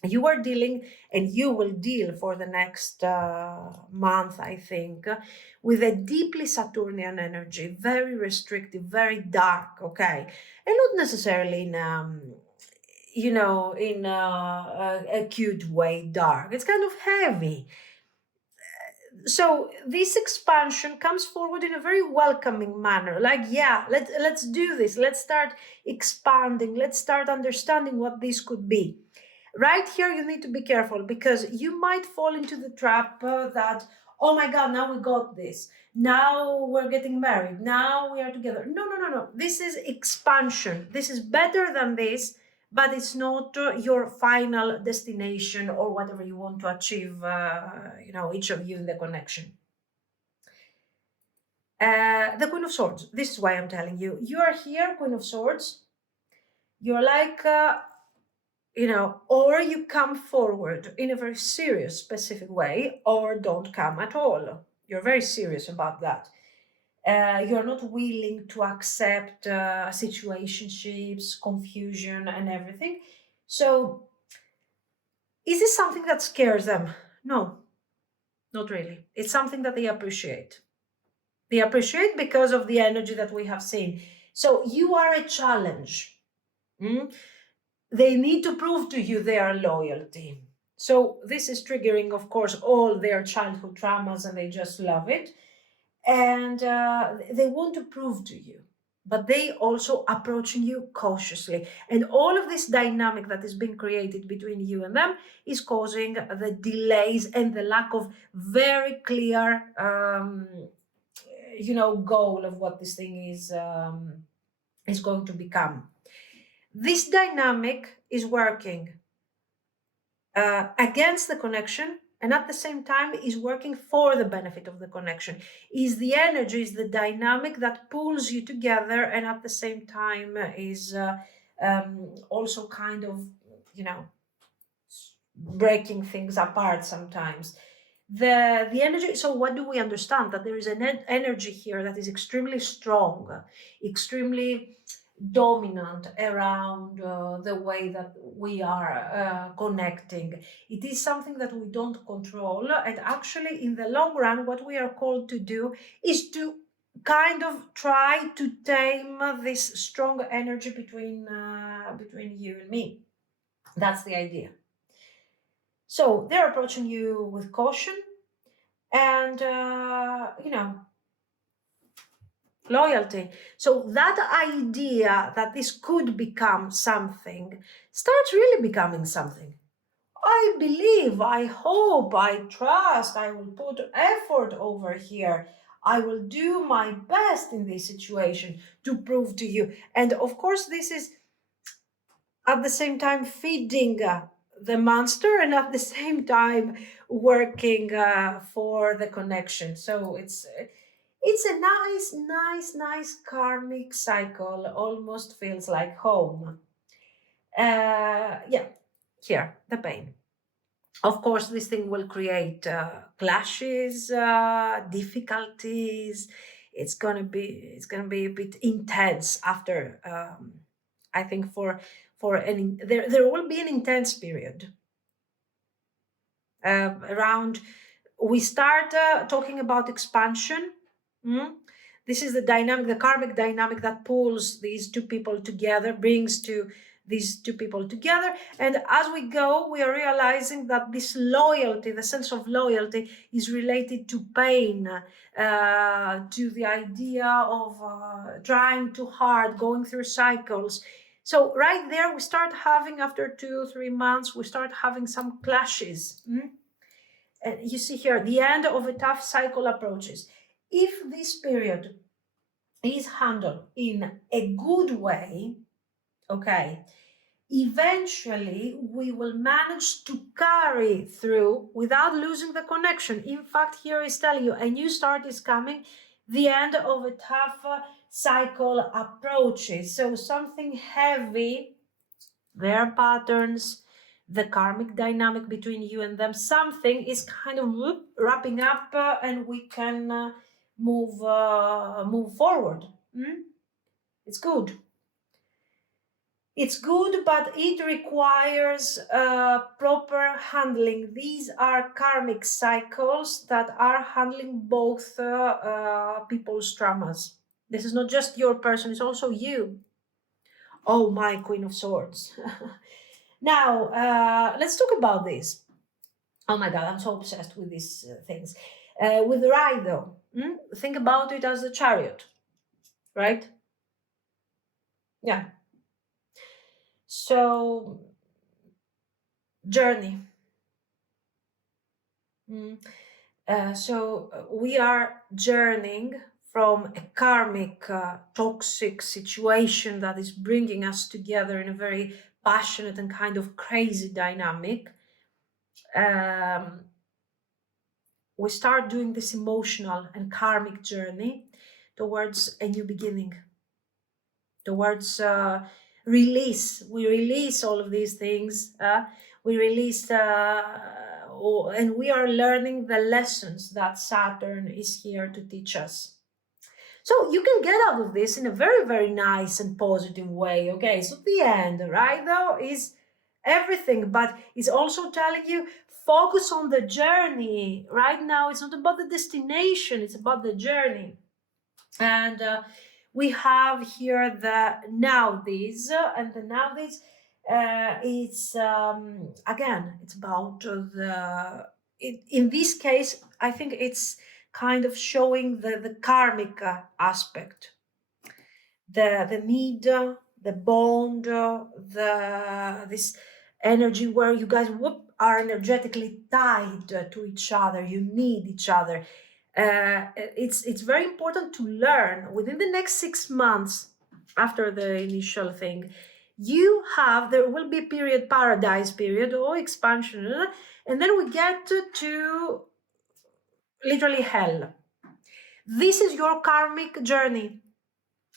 you are dealing and you will deal for the next month, I think, with a deeply Saturnian energy, very restrictive, very dark, okay? And not necessarily in in a cute way dark. It's kind of heavy. So this expansion comes forward in a very welcoming manner. Like, yeah, let's do this. Let's start expanding. Let's start understanding what this could be. Right here, you need to be careful because you might fall into the trap that, oh my God, now we got this. Now we're getting married. Now we are together. No. This is expansion. This is better than this, but it's not your final destination or whatever you want to achieve, each of you in the connection. The Queen of Swords. This is why I'm telling you. You are here, Queen of Swords. You're like... or you come forward in a very serious, specific way, or don't come at all. You're very serious about that. You're not willing to accept situationships, confusion, and everything. So, is this something that scares them? No, not really. It's something that they appreciate. They appreciate because of the energy that we have seen. So, you are a challenge. They need to prove to you their loyalty. So this is triggering, of course, all their childhood traumas, and they just love it. And they want to prove to you, but they also approaching you cautiously. And all of this dynamic that is being created between you and them is causing the delays and the lack of very clear, goal of what this thing is going to become. This dynamic is working against the connection, and at the same time is working for the benefit of the connection. Is the energy, is the dynamic that pulls you together, and at the same time is also kind of, breaking things apart sometimes. The energy, so what do we understand? That there is an energy here that is extremely strong, extremely dominant around the way that we are connecting. It is something that we don't control, and actually in the long run what we are called to do is to kind of try to tame this strong energy between you and me. That's the idea. So they're approaching you with caution and loyalty. So that idea that this could become something starts really becoming something. I believe, I hope, I trust, I will put effort over here. I will do my best in this situation to prove to you. And of course, this is at the same time feeding the monster and at the same time working for the connection. So it's a nice karmic cycle. Almost feels like home. Here, the pain. Of course, this thing will create clashes, difficulties. It's gonna be a bit intense after. I think there will be an intense period around. We start talking about expansion. This is the dynamic, the karmic dynamic that pulls these two people together, brings these two people together. And as we go, we are realizing that this loyalty, the sense of loyalty, is related to pain, to the idea of trying too hard, going through cycles. So right there, we start having, after 2-3 months, we start having some clashes. You see here, the end of a tough cycle approaches. If this period is handled in a good way, Okay. Eventually, we will manage to carry through without losing the connection. In fact, here is telling you a new start is coming, the end of a tough cycle approaches. So something heavy, their patterns, the karmic dynamic between you and them, something is kind of wrapping up and we can move forward. It's good. It's good, but it requires proper handling. These are karmic cycles that are handling both people's traumas. This is not just your person, it's also you. Oh, my Queen of Swords. Now, let's talk about this. Oh my God, I'm so obsessed with these things. With the ride, though, think about it as a chariot, right? Yeah. So, journey. We are journeying from a karmic, toxic situation that is bringing us together in a very passionate and kind of crazy dynamic. We start doing this emotional and karmic journey towards a new beginning, towards release. We release all of these things. We release, and we are learning the lessons that Saturn is here to teach us. So you can get out of this in a very, very nice and positive way. Okay, so the end, right, though, is everything, but it's also telling you focus on the journey. Right now, it's not about the destination, it's about the journey. And we have here the now this, and the now this, it's again, it's about in this case, I think it's kind of showing the karmic aspect, the need, the bond, this energy where you guys are energetically tied to each other. You need each other. It's very important to learn within the next 6 months after the initial thing. There will be a period, paradise period or expansion, and then we get to literally hell. This is your karmic journey.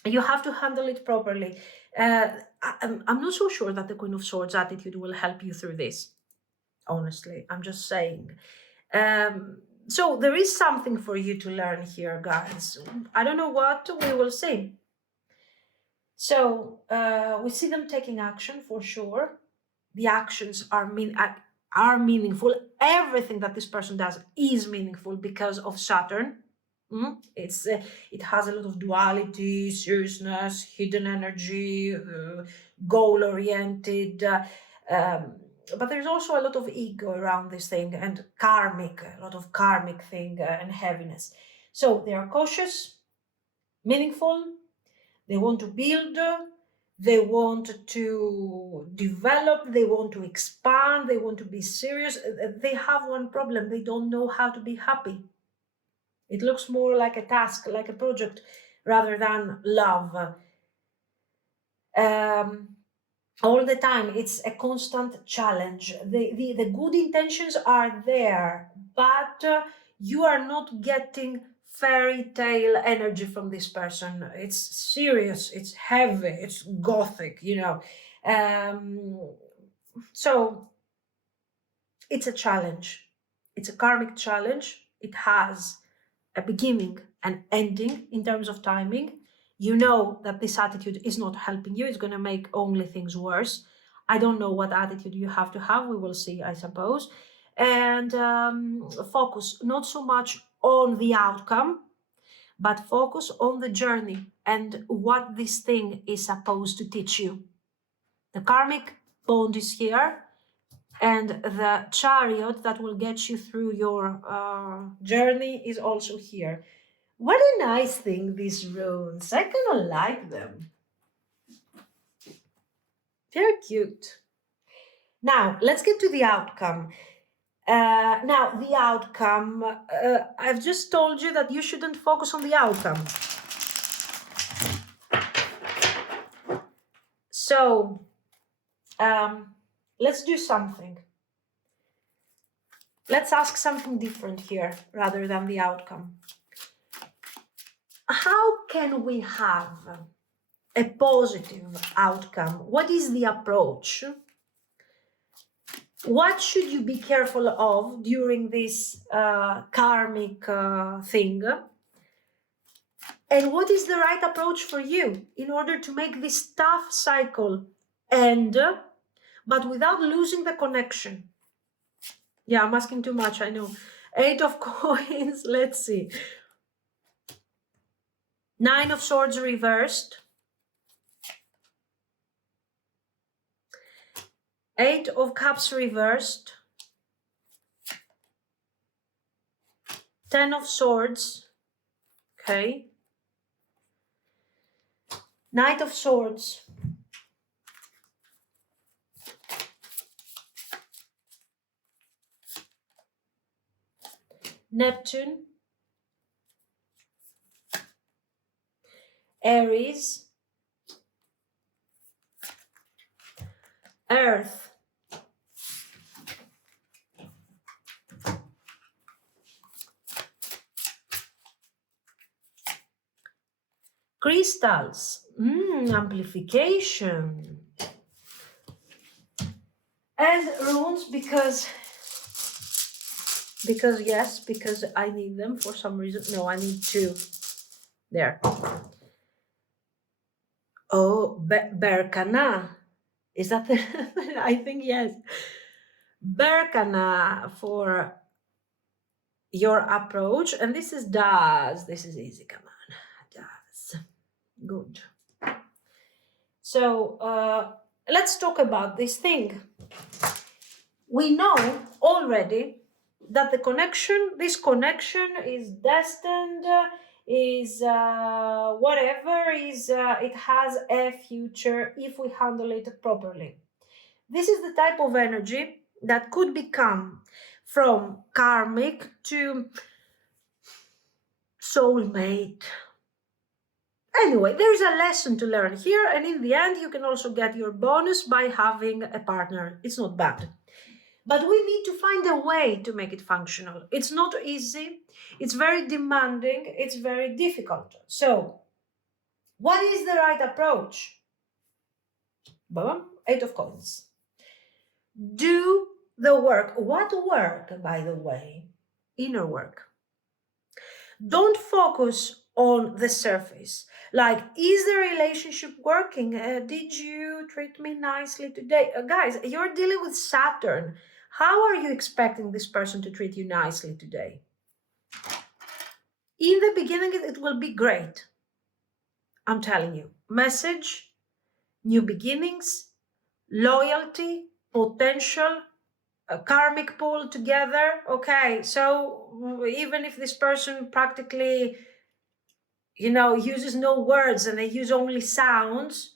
You have to handle it properly. I'm not so sure that the Queen of Swords attitude will help you through this. Honestly, I'm just saying. So there is something for you to learn here, guys. I don't know what, we will see. So we see them taking action for sure. The actions are meaningful. Everything that this person does is meaningful because of Saturn. It has a lot of duality, seriousness, hidden energy, goal-oriented. But there's also a lot of ego around this thing and a lot of karmic thing and heaviness. So they are cautious, meaningful, they want to build, they want to develop, they want to expand, they want to be serious. They have one problem, they don't know how to be happy. It looks more like a task, like a project, rather than love. All the time, it's a constant challenge. The good intentions are there, but you are not getting fairy tale energy from this person. It's serious, it's heavy, it's gothic, so it's a challenge. It's a karmic challenge. It has a beginning and ending in terms of timing. You know that this attitude is not helping you. It's going to make only things worse. I don't know what attitude you have to have. We will see, I suppose. And focus not so much on the outcome, but focus on the journey and what this thing is supposed to teach you. The karmic bond is here, and the chariot that will get you through your journey is also here. What a nice thing, these runes. I kind of like them. They're cute. Now, let's get to the outcome. The outcome, I've just told you that you shouldn't focus on the outcome. So let's do something. Let's ask something different here rather than the outcome. How can we have a positive outcome? What is the approach? What should you be careful of during this karmic thing? And what is the right approach for you in order to make this tough cycle end, but without losing the connection? Yeah, I'm asking too much, I know. 8 of coins, let's see. 9 of swords reversed. 8 of cups reversed. 10 of swords. Okay. Knight of swords. Neptune. Aries. Earth. Crystals. Amplification. And runes because I need them for some reason. No, I need 2. There. Oh, Berkana. Is that the I think yes. Berkana for your approach. And this is does. This is easy, come on. Does. Good. So let's talk about this thing. We know already that this connection is destined, is whatever, it has a future if we handle it properly. This is the type of energy that could become from karmic to soulmate. Anyway, there's a lesson to learn here, and in the end, you can also get your bonus by having a partner. It's not bad. But we need to find a way to make it functional. It's not easy. It's very demanding. It's very difficult. So, what is the right approach? Boom, 8 of coins. Do the work. What work, by the way? Inner work. Don't focus on the surface. Like, is the relationship working? Did you treat me nicely today? Guys, you're dealing with Saturn. How are you expecting this person to treat you nicely today? In the beginning, it will be great. I'm telling you. Message, new beginnings, loyalty, potential, a karmic pull together. Okay, so even if this person practically, uses no words and they use only sounds,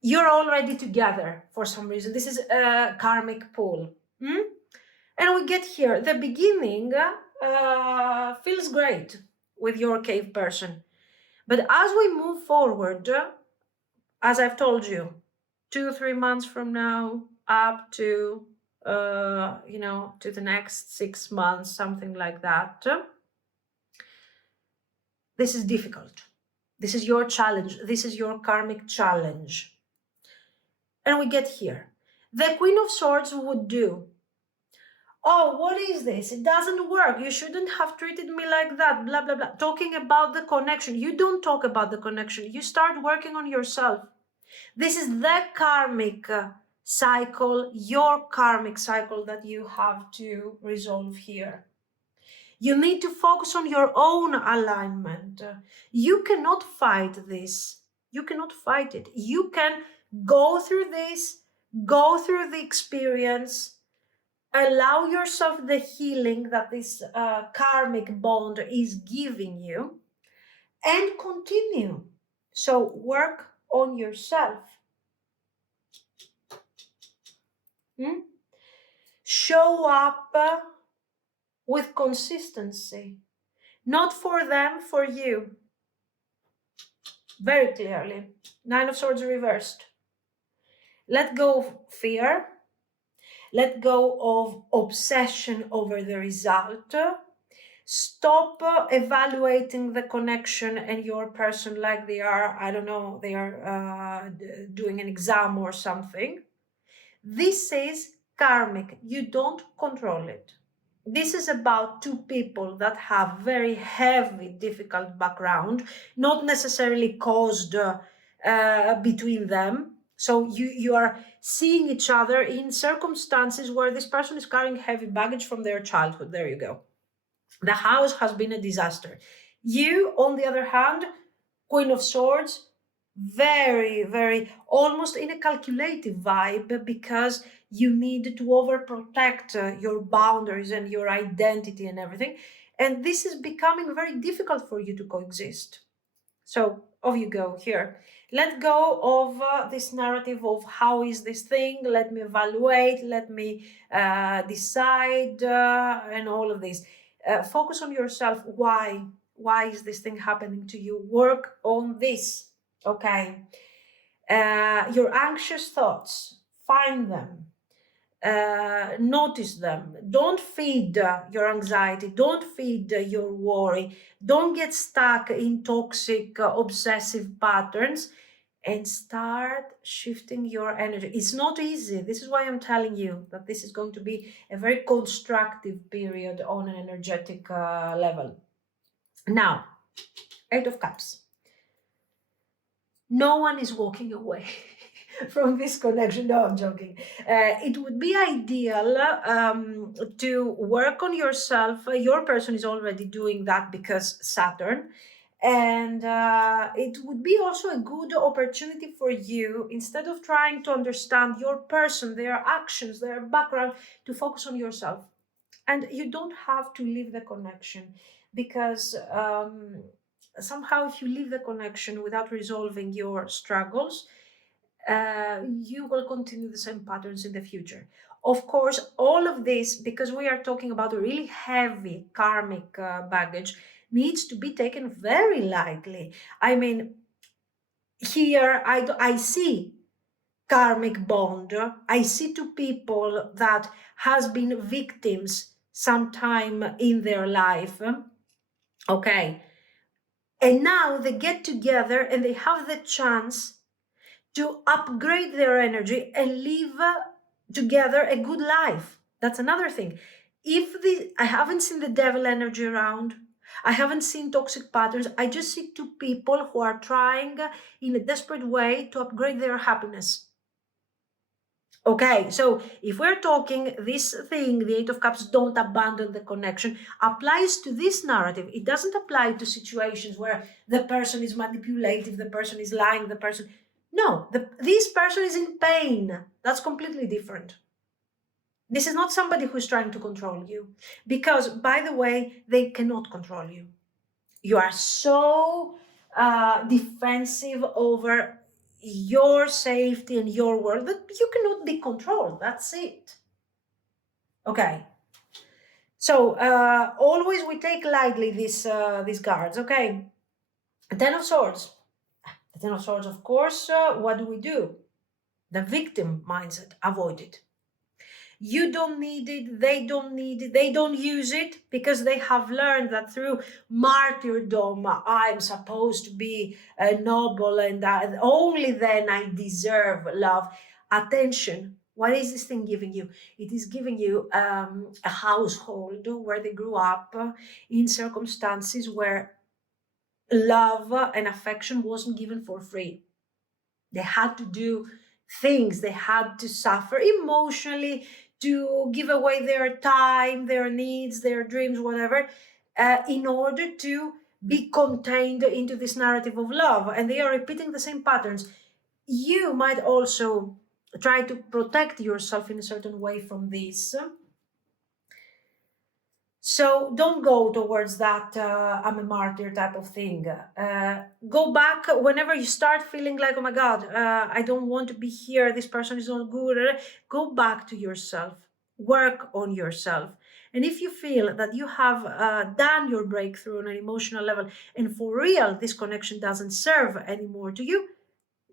you're already together for some reason. This is a karmic pull. And we get here, the beginning feels great with your cave person. But as we move forward, as I've told you, 2-3 months from now, up to, to the next 6 months, something like that, this is difficult. This is your challenge. This is your karmic challenge. And we get here. The Queen of Swords would do. Oh, what is this? It doesn't work. You shouldn't have treated me like that, blah, blah, blah. Talking about the connection. You don't talk about the connection. You start working on yourself. This is the karmic cycle, your karmic cycle that you have to resolve here. You need to focus on your own alignment. You cannot fight this. You cannot fight it. You can go through this, go through the experience, allow yourself the healing that this karmic bond is giving you, and continue. So work on yourself. Show up with consistency. Not for them, for you. Very clearly. 9 of Swords reversed. Let go of fear. Let go of obsession over the result. Stop evaluating the connection and your person like they are, I don't know, they are doing an exam or something. This is karmic. You don't control it. This is about two people that have very heavy, difficult background, not necessarily caused between them. So you are seeing each other in circumstances where this person is carrying heavy baggage from their childhood. There you go. The house has been a disaster. You, on the other hand, Queen of Swords, very, very almost in a calculative vibe, because you need to overprotect your boundaries and your identity and everything. And this is becoming very difficult for you to coexist. So off you go here. Let go of this narrative of how is this thing, let me evaluate, let me decide, and all of this. Focus on yourself. Why is this thing happening to you? Work on this. Okay. Your anxious thoughts, find them, notice them. Don't feed your anxiety, don't feed your worry, don't get stuck in toxic obsessive patterns, and start shifting your energy. It's not easy. This is why I'm telling you that this is going to be a very constructive period on an energetic level. Now, Eight of Cups. No one is walking away from this connection. No, I'm joking. It would be ideal to work on yourself. Your person is already doing that because Saturn. And it would be also a good opportunity for you, instead of trying to understand your person, their actions, their background, to focus on yourself. And you don't have to leave the connection, because somehow if you leave the connection without resolving your struggles, you will continue the same patterns in the future. Of course, all of this, because we are talking about a really heavy karmic baggage, needs to be taken very lightly. I mean, here I see karmic bond. I see two people that has been victims sometime in their life. Okay. And now they get together and they have the chance to upgrade their energy and live together a good life. That's another thing. I haven't seen the devil energy around, I haven't seen toxic patterns. I just see two people who are trying in a desperate way to upgrade their happiness. Okay, so if we're talking this thing, the Eight of Cups, don't abandon the connection, applies to this narrative. It doesn't apply to situations where the person is manipulative, the person is lying, the person... No, this person is in pain. That's completely different. This is not somebody who's trying to control you, because, by the way, they cannot control you. You are so defensive over your safety and your world that you cannot be controlled. That's it. Okay. So always we take lightly these cards. Okay. Ten of Swords. The Ten of Swords, of course. What do? The victim mindset. Avoid it. You don't need it, they don't need it, they don't use it, because they have learned that through martyrdom I'm supposed to be noble, and only then I deserve love. Attention. What is this thing giving you? It is giving you a household where they grew up in circumstances where love and affection wasn't given for free. They had to do things, they had to suffer emotionally, to give away their time, their needs, their dreams, whatever, in order to be contained into this narrative of love. And they are repeating the same patterns. You might also try to protect yourself in a certain way from this. So don't go towards that I'm a martyr type of thing. Go back whenever you start feeling like, oh my God, I don't want to be here, this person is not good. Go back to yourself, work on yourself. And if you feel that you have done your breakthrough on an emotional level, and for real, this connection doesn't serve anymore to you,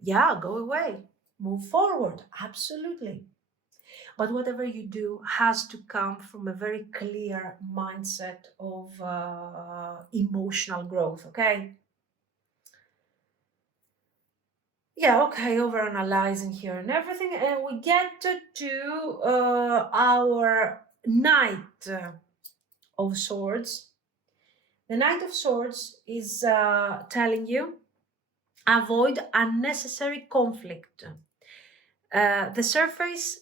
yeah, go away. move forward, absolutely. But whatever you do has to come from a very clear mindset of emotional growth, okay? Yeah, okay, over analyzing here and everything, and we get to our Knight of Swords. The Knight of Swords is telling you avoid unnecessary conflict. The surface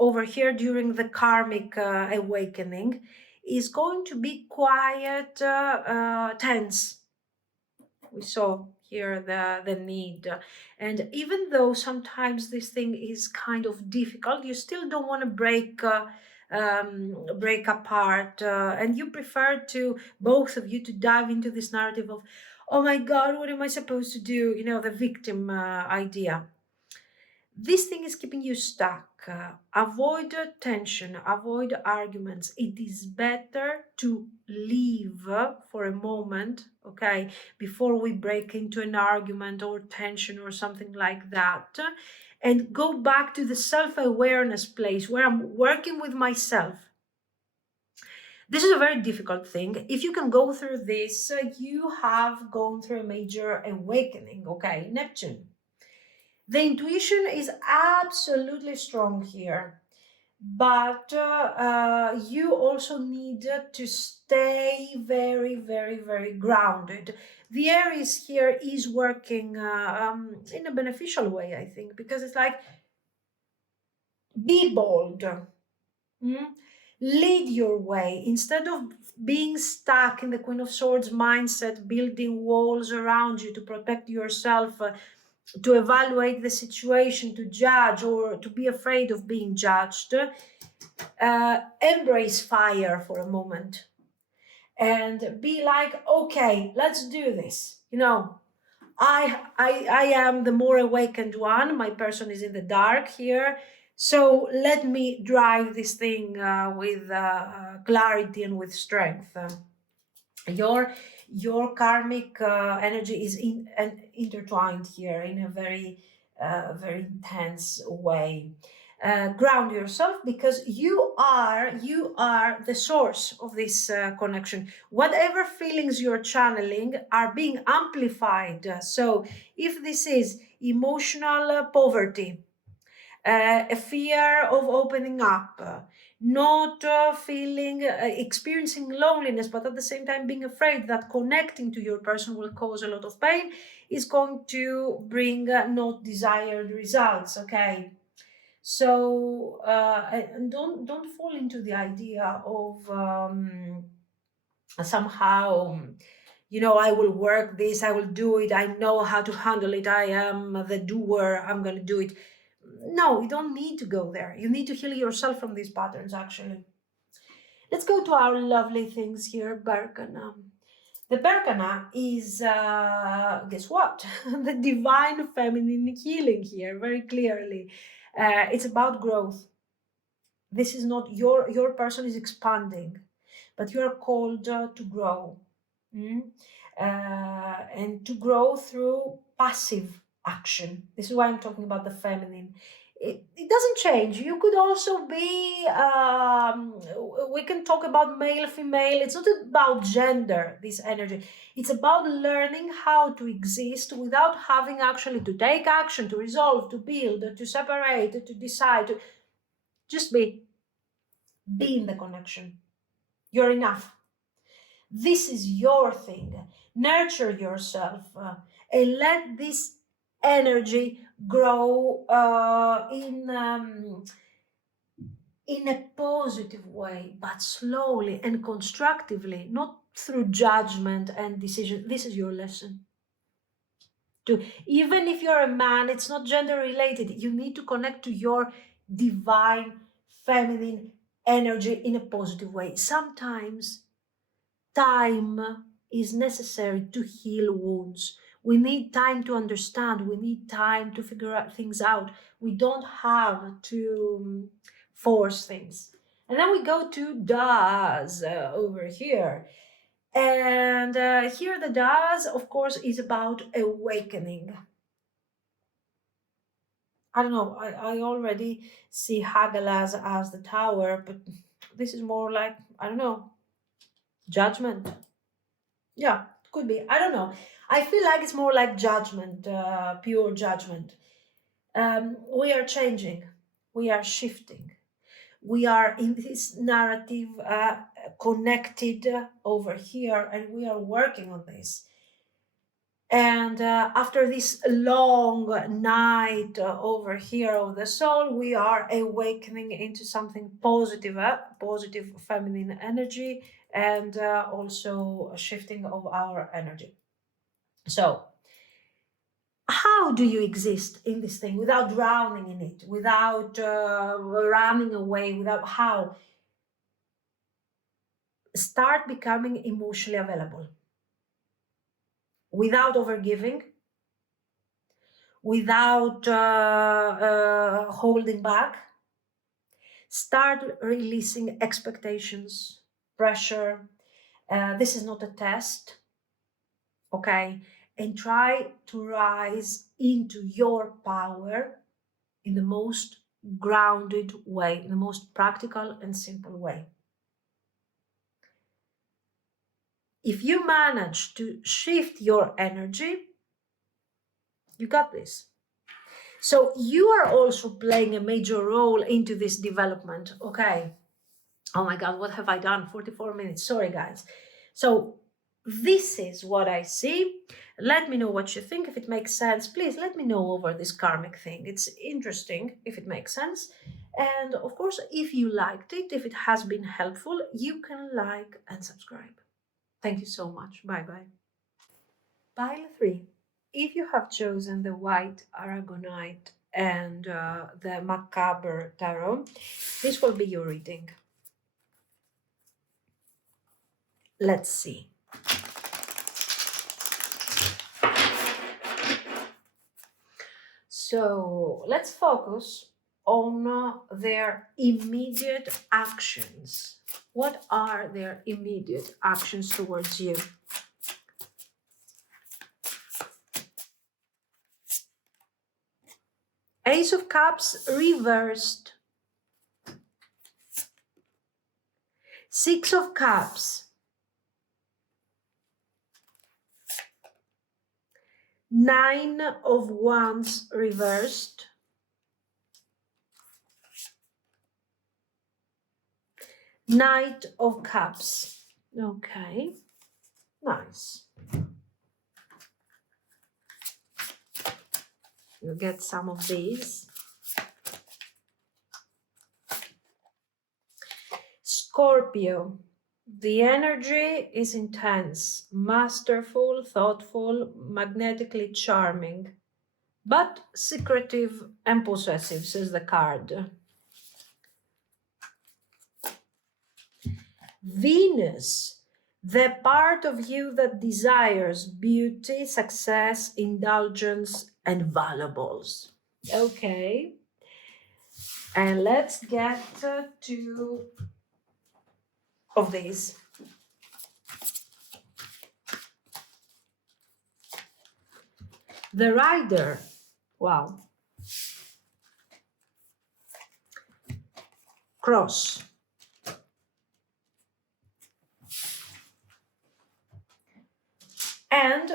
over here during the karmic awakening is going to be quiet, tense. We saw here the need, and even though sometimes this thing is kind of difficult, you still don't want to break apart, and you prefer to both of you to dive into this narrative of, oh my god, what am I supposed to do, the victim idea. This thing is keeping you stuck. Avoid tension, avoid arguments. It is better to leave for a moment, okay, before we break into an argument or tension or something like that, and go back to the self awareness place where I'm working with myself. This is a very difficult thing. If you can go through this, you have gone through a major awakening, okay, Neptune. The intuition is absolutely strong here, but you also need to stay very, very, very grounded. The Aries here is working in a beneficial way, I think, because it's like, be bold. mm? Lead your way instead of being stuck in the Queen of Swords mindset, building walls around you to protect yourself, to evaluate the situation, to judge, or to be afraid of being judged. Embrace fire for a moment and be like, okay, let's do this. I am the more awakened one. My person is in the dark here. So let me drive this thing with clarity and with strength. Your karmic energy is intertwined here in a very very intense way. Ground yourself, because you are the source of this connection. Whatever feelings you're channeling are being amplified. So if this is emotional poverty, a fear of opening up, not feeling, experiencing loneliness, but at the same time being afraid that connecting to your person will cause a lot of pain, is going to bring not desired results. Okay, so and don't fall into the idea of somehow. I will work this, I will do it, I know how to handle it, I am the doer, I'm going to do it. No, you don't need to go there. You need to heal yourself from these patterns, actually. Let's go to our lovely things here, Berkana. The Berkana is, guess what? The divine feminine healing here, very clearly. It's about growth. This is not your person is expanding, but you are called to grow. Mm? And to grow through passive action. This is why I'm talking about the feminine. It doesn't change. You could also be, we can talk about male, female. It's not about gender, this energy. It's about learning how to exist without having actually to take action, to resolve, to build, to separate, to decide. Just be in the connection. You're enough. This is your thing. Nurture yourself and let this energy grow in a positive way, but slowly and constructively, not through judgment and decision. This is your lesson. Even if you're a man, it's not gender related. You need to connect to your divine feminine energy in a positive way. Sometimes time is necessary to heal wounds. We need time to understand. We need time to figure out things out. We don't have to force things. And then we go to does over here. And here the does, of course, is about awakening. I don't know, I already see Hagel as the tower, but this is more like, I don't know, judgment. Yeah, could be. I don't know. I feel like it's more like judgment, pure judgment. We are changing, we are shifting, we are in this narrative connected over here, and we are working on this. And after this long night over here of the soul, we are awakening into something positive, positive feminine energy, and also a shifting of our energy. So, how do you exist in this thing without drowning in it, without running away, without how? Start becoming emotionally available without overgiving, without holding back. Start releasing expectations, pressure. This is not a test, okay? And try to rise into your power in the most grounded way, in the most practical and simple way. If you manage to shift your energy, you got this. So you are also playing a major role into this development. Okay. Oh my God, what have I done? 44 minutes. Sorry, guys. So this is what I see. Let me know what you think. If it makes sense, please let me know over this karmic thing. It's interesting if it makes sense. And of course, if you liked it, if it has been helpful, you can like and subscribe. Thank you so much. Bye-bye. Pile 3. If you have chosen the white Aragonite and the Macabre tarot, this will be your reading. Let's see. So let's focus on their immediate actions. What are their immediate actions towards you? Ace of Cups reversed. Six of Cups. Nine of Wands reversed. Knight of Cups. Okay, nice. You get some of these. Scorpio. The energy is intense, masterful, thoughtful, magnetically charming, but secretive and possessive, says the card. Venus. The part of you that desires beauty, success, indulgence, and valuables. Okay. And let's get to of these. The Rider. Wow. Cross. And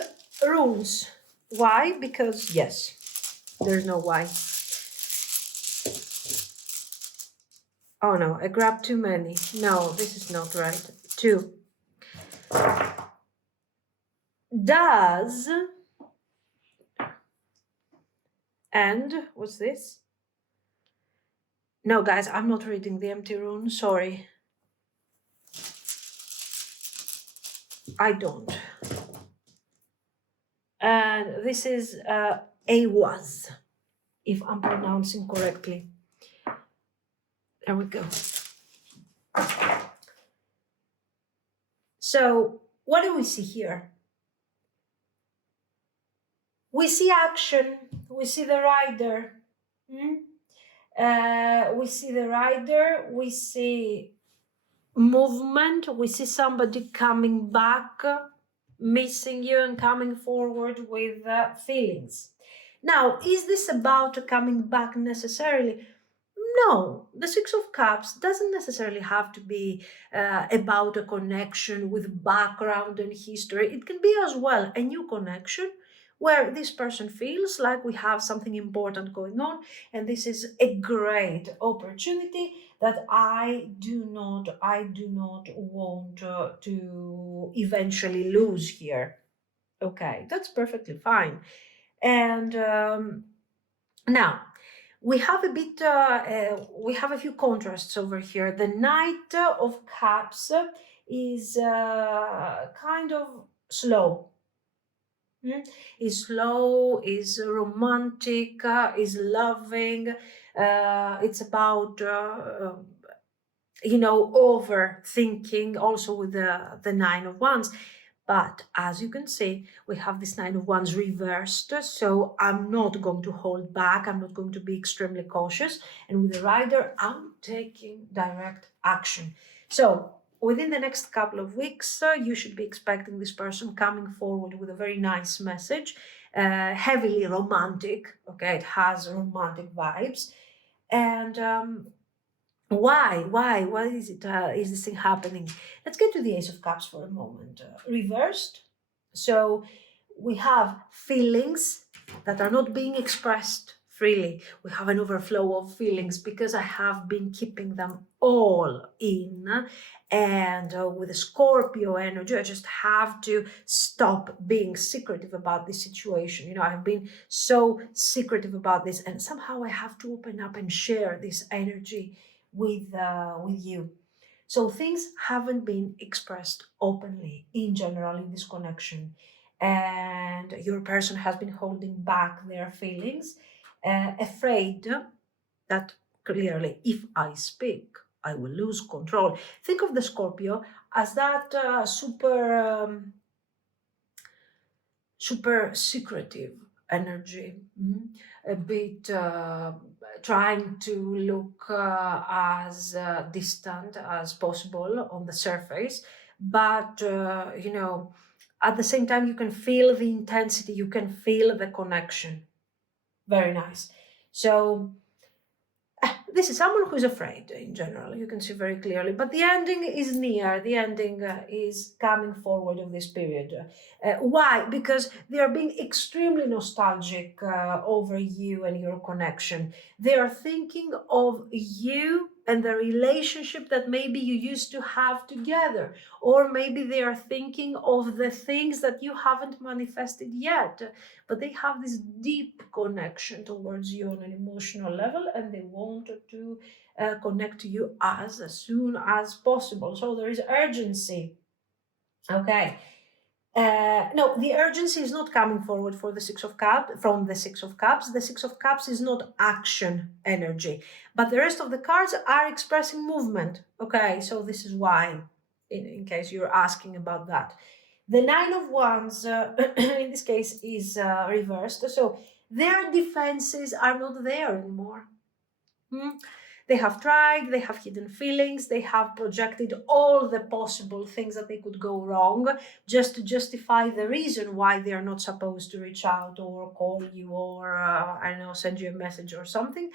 rules. Why? Because yes, there's no why. Oh no, I grabbed too many. No, this is not right. 2. Does, and what's this? No, guys, I'm not reading the empty rune. Sorry. I don't. And this is Awaz, if I'm pronouncing correctly. There we go. So, what do we see here? We see action. We see the rider. We see the rider. We see movement. We see somebody coming back, missing you, and coming forward with feelings. Now, is this about coming back necessarily? No, the Six of Cups doesn't necessarily have to be about a connection with background and history. It can be as well a new connection where this person feels like we have something important going on, and this is a great opportunity that I do not want to eventually lose here. Okay, that's perfectly fine. And now we have a few contrasts over here. The Knight of Cups is kind of slow. Is slow, is romantic, is loving. It's about overthinking, also with the Nine of Wands. But as you can see, we have this Nine of Wands reversed, so I'm not going to hold back. I'm not going to be extremely cautious. And with the Rider, I'm taking direct action. So within the next couple of weeks, you should be expecting this person coming forward with a very nice message, heavily romantic. Okay, it has romantic vibes. And why is this thing happening? Let's get to the Ace of Cups for a moment. Reversed. So we have feelings that are not being expressed freely. We have an overflow of feelings because I have been keeping them all in. And with the Scorpio energy, I just have to stop being secretive about this situation. I've been so secretive about this, and somehow I have to open up and share this energy with you. So things haven't been expressed openly in general in this connection, and your person has been holding back their feelings, afraid that clearly, if I speak, I will lose control. Think of the Scorpio as that super secretive energy, a bit trying to look as distant as possible on the surface, but at the same time you can feel the intensity, you can feel the connection. Very nice. So this is someone who's afraid in general, you can see very clearly, but the ending is near. The ending is coming forward of this period. Why? Because they are being extremely nostalgic over you and your connection. They are thinking of you and the relationship that maybe you used to have together, or maybe they are thinking of the things that you haven't manifested yet, but they have this deep connection towards you on an emotional level, and they want to connect to you as soon as possible. So there is urgency. Okay. No, the urgency is not coming forward for the Six of Cups from the Six of Cups. The Six of Cups is not action energy, but the rest of the cards are expressing movement. Okay, so this is why, in case you're asking about that. The Nine of Wands, in this case, is reversed. So their defenses are not there anymore. They have tried, they have hidden feelings, they have projected all the possible things that they could go wrong just to justify the reason why they are not supposed to reach out or call you or, I don't know, send you a message or something.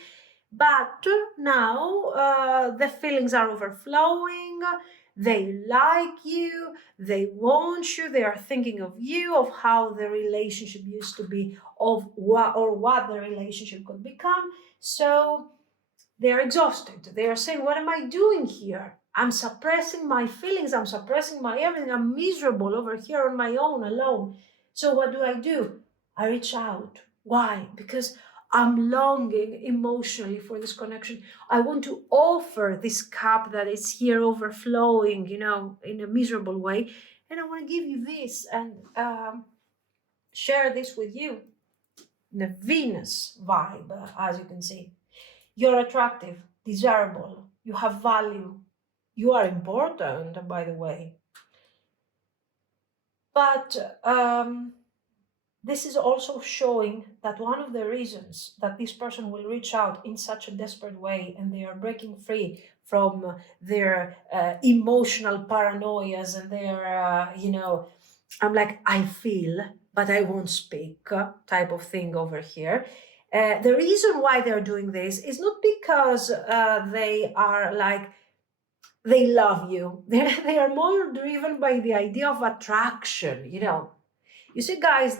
But now the feelings are overflowing. They like you, they want you, they are thinking of you, of how the relationship used to be, of what the relationship could become. So they are exhausted. They are saying, what am I doing here? I'm suppressing my feelings, I'm suppressing my everything, I'm miserable over here on my own, alone. So what do? I reach out. Why? Because I'm longing emotionally for this connection. I want to offer this cup that is here overflowing, in a miserable way. And I want to give you this and share this with you. The Venus vibe, as you can see. You're attractive, desirable, you have value, you are important, by the way. But this is also showing that one of the reasons that this person will reach out in such a desperate way and they are breaking free from their emotional paranoias and their, I'm like, I feel, but I won't speak type of thing over here. The reason why they're doing this is not because they are like, they love you. They are more driven by the idea of attraction, you know. You see, guys,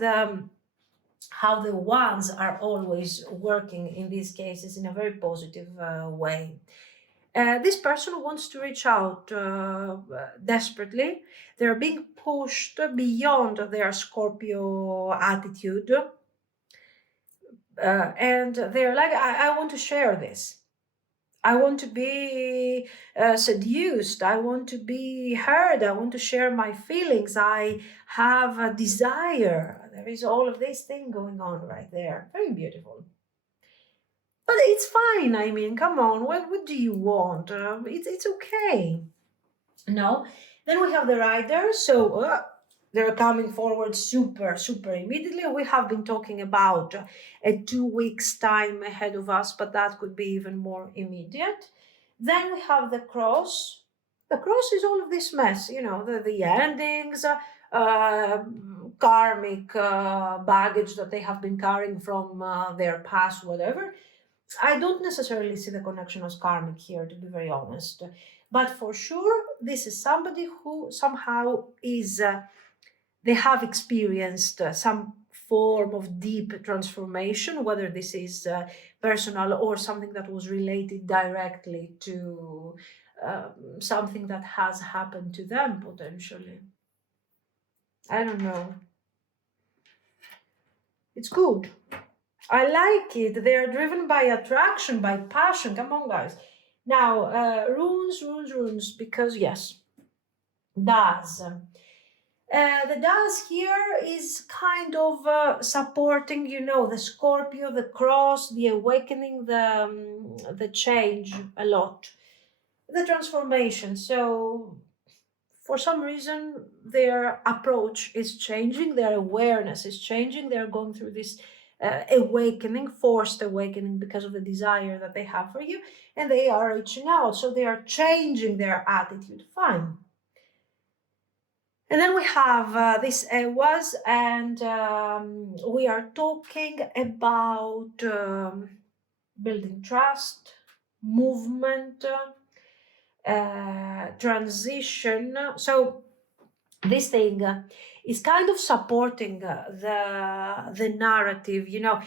how the wands are always working in these cases in a very positive way. This person wants to reach out desperately. They're being pushed beyond their Scorpio attitude. And they're like, I want to share this. I want to be seduced. I want to be heard. I want to share my feelings. I have a desire. There is all of this thing going on right there. Very beautiful. But it's fine. I mean, come on. What do you want? It's okay. No. Then we have the rider. So they're coming forward super, super immediately. We have been talking about a 2 weeks time ahead of us, but that could be even more immediate. Then we have the cross. The cross is all of this mess, you know, the endings, karmic baggage that they have been carrying from their past, whatever. I don't necessarily see the connection as karmic here, to be very honest. But for sure, this is somebody who somehow is, they have experienced some form of deep transformation, whether this is personal or something that was related directly to something that has happened to them potentially. I don't know. It's good. I like it. They are driven by attraction, by passion. Come on, guys. Now, runes, because yes, does. The does here is kind of supporting, you know, the Scorpio, the cross, the awakening, the change a lot, the transformation. So for some reason their approach is changing, their awareness is changing, they're going through this awakening, forced awakening because of the desire that they have for you, and they are reaching out, so they are changing their attitude. Fine. And then we have this was, and we are talking about building trust, movement, transition. So this thing is kind of supporting the narrative, you know.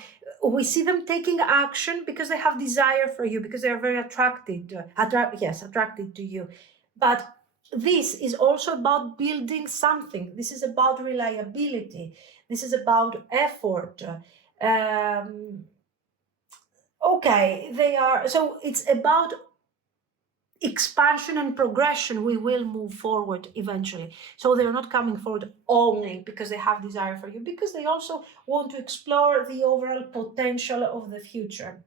We see them taking action because they have desire for you, because they are very attracted to you. But this is also about building something. This is about reliability. This is about effort. Okay, they are, so it's about expansion and progression. We will move forward eventually. So they're not coming forward only because they have desire for you, because they also want to explore the overall potential of the future.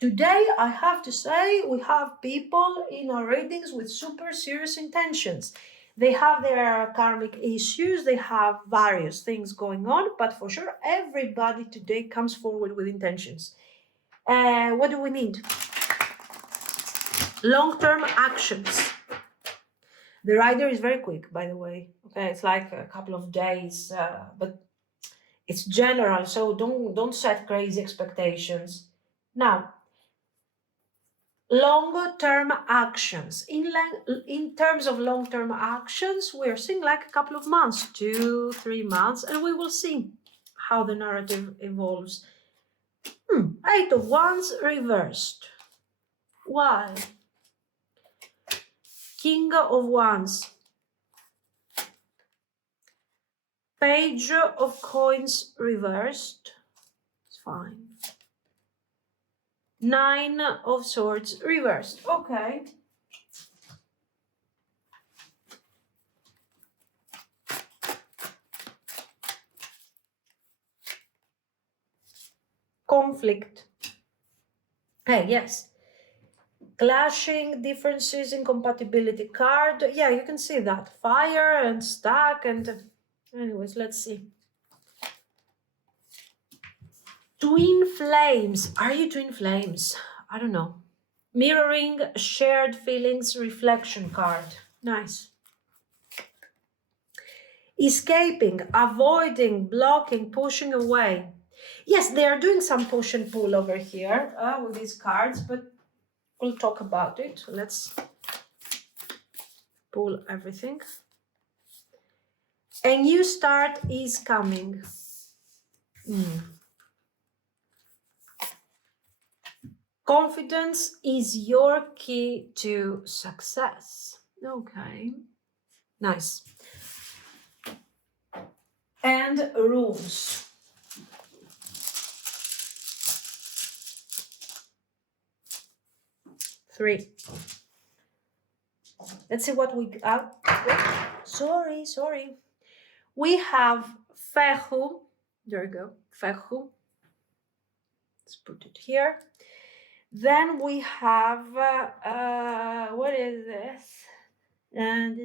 Today, I have to say, we have people in our readings with super serious intentions. They have their karmic issues, they have various things going on, but for sure, everybody today comes forward with intentions. What do we need? Long-term actions. The rider is very quick, by the way. Okay, it's like a couple of days, but it's general, so don't set crazy expectations. Now, longer-term actions. In terms of long-term actions, we're seeing like a couple of months, 2-3 months, and we will see how the narrative evolves. 8 of Wands reversed. Why? King of Wands. Page of Coins reversed. It's fine. 9 of Swords reversed. Okay. Conflict. Hey, yes. Clashing, differences, incompatibility card. Yeah, you can see that. Fire and stack and... Anyways, let's see. Twin flames. Are you twin flames? I don't know. Mirroring, shared feelings, reflection card. Nice. escaping, avoiding, blocking, pushing away. Yes, they are doing some push and pull over here with these cards, but we'll talk about it. Let's pull everything. A new start is coming. Confidence is your key to success. Okay, nice. And rules. Three. Let's see what we have. Sorry. We have Ferro. There we go. Ferro. Let's put it here. Then we have, what is this? And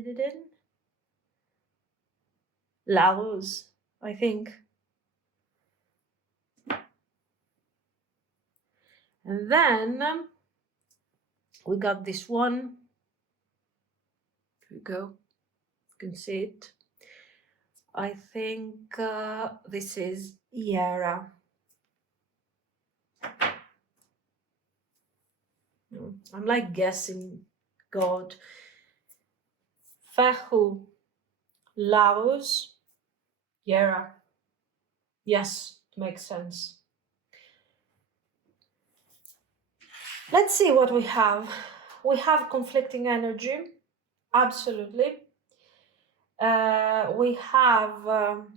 La Rose, I think. And then we got this one. Here we go. You can see it. I think this is Yara. I'm like guessing God. Ferro, La Rose, Yara. Yes, it makes sense. Let's see what we have. We have conflicting energy, absolutely. We have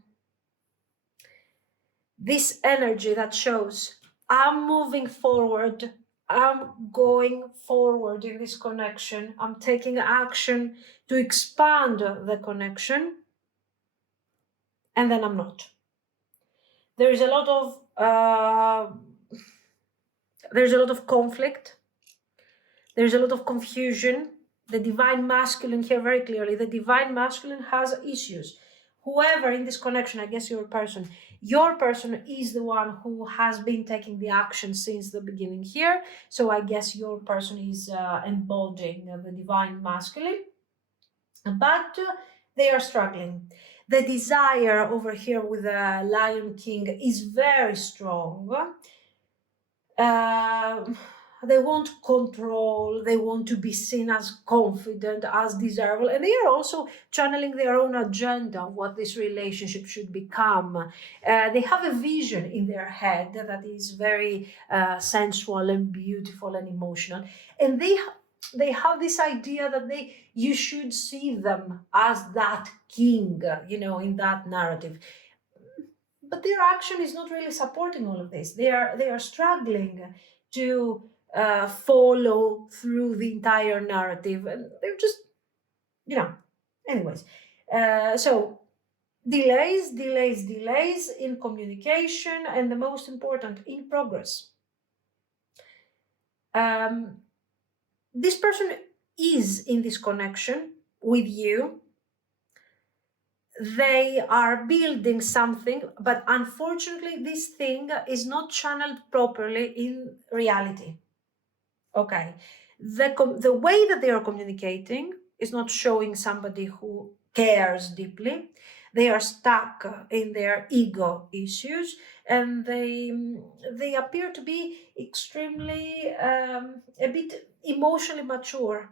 this energy that shows I'm moving forward, I'm going forward in this connection, I'm taking action to expand the connection, and then I'm not. There is a lot of conflict. There's a lot of confusion. The divine masculine here, very clearly, the divine masculine has issues. Whoever in this connection, I guess your person is the one who has been taking the action since the beginning here. So I guess your person is embodying the divine masculine. But they are struggling. The desire over here with the Lion King is very strong. They want control, they want to be seen as confident, as desirable, and they are also channeling their own agenda of what this relationship should become. They have a vision in their head that is very sensual and beautiful and emotional, and they have this idea that you should see them as that king, in that narrative. But their action is not really supporting all of this. They are struggling to follow through the entire narrative, and they're just, anyways. So delays in communication, and the most important, in progress. This person is in this connection with you. They are building something, but unfortunately this thing is not channeled properly in reality. Okay, the way that they are communicating is not showing somebody who cares deeply. They are stuck in their ego issues, and they appear to be extremely a bit emotionally mature,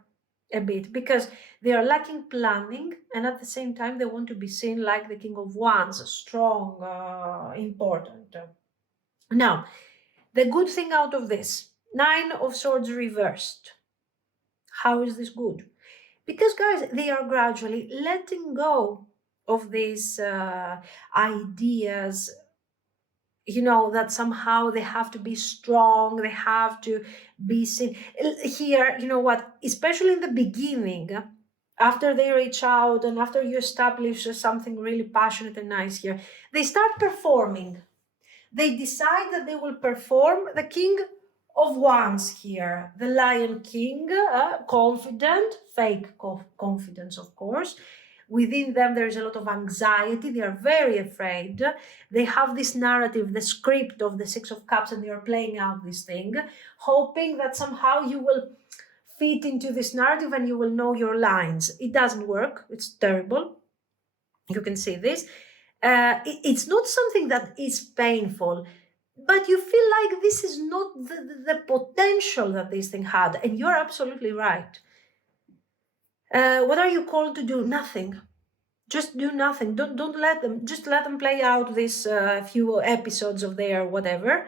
a bit, because they are lacking planning, and at the same time they want to be seen like the King of Wands, strong, important. Now, the good thing out of this, Nine of Swords reversed. How is this good? Because, guys, they are gradually letting go of these ideas, that somehow they have to be strong, they have to be seen. Here, especially in the beginning, after they reach out and after you establish something really passionate and nice here, they start performing. They decide that they will perform the King of Wands here, the Lion King, confident, fake confidence, of course. Within them, there is a lot of anxiety. They are very afraid. They have this narrative, the script of the Six of Cups, and they are playing out this thing, hoping that somehow you will fit into this narrative and you will know your lines. It doesn't work. It's terrible. You can see this. It's not something that is painful, but you feel like this is not the potential that this thing had. And you're absolutely right. What are you called to do? Nothing. Just do nothing. Don't let them. Just let them play out these few episodes of their whatever,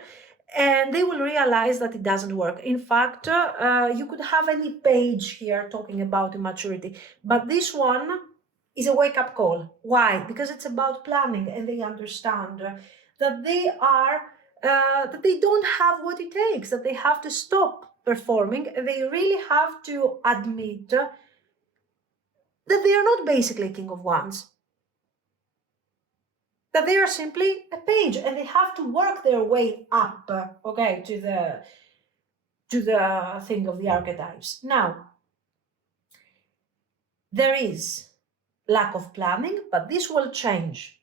and they will realize that it doesn't work. In fact, you could have any page here talking about immaturity, but this one is a wake-up call. Why? Because it's about planning, and they understand that they are that they don't have what it takes. That they have to stop performing. They really have to admit that they are not basically King of Wands. That they are simply a page, and they have to work their way up, okay, to the thing of the archetypes. Now, there is lack of planning, but this will change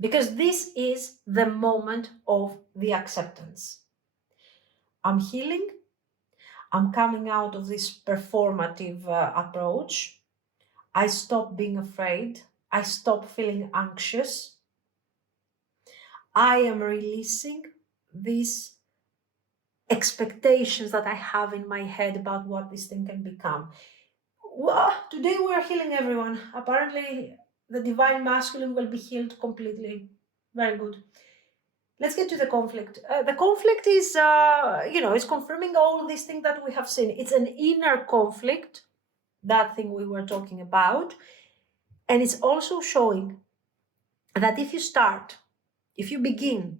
because this is the moment of the acceptance. I'm healing. I'm coming out of this performative approach. I stop being afraid. I stop feeling anxious. I am releasing these expectations that I have in my head about what this thing can become. Well, today we are healing everyone. Apparently, the divine masculine will be healed completely. Very good. Let's get to the conflict. The conflict is, is confirming all these things that we have seen. It's an inner conflict, that thing we were talking about. And it's also showing that if you begin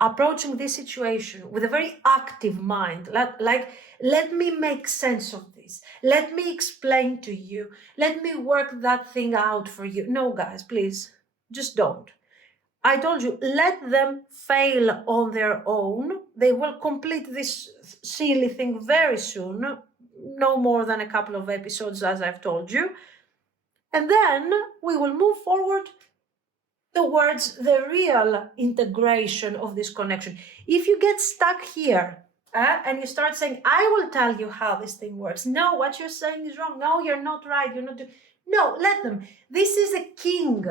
approaching this situation with a very active mind, let me make sense of this, let me explain to you, let me work that thing out for you. No, guys, please, just don't. I told you, let them fail on their own. They will complete this silly thing very soon, no more than a couple of episodes, as I've told you. And then we will move forward towards the real integration of this connection. If you get stuck here and you start saying, I will tell you how this thing works. No, what you're saying is wrong. No, you're not right. You're not doing. No, let them. This is a king.